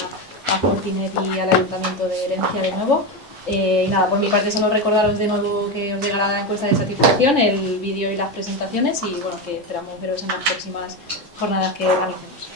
Fortinet y al Ayuntamiento de Herencia de nuevo. Y nada, por mi parte solo recordaros de nuevo que os llegará la encuesta de satisfacción, el vídeo y las presentaciones y bueno, que esperamos veros en las próximas jornadas que organicemos.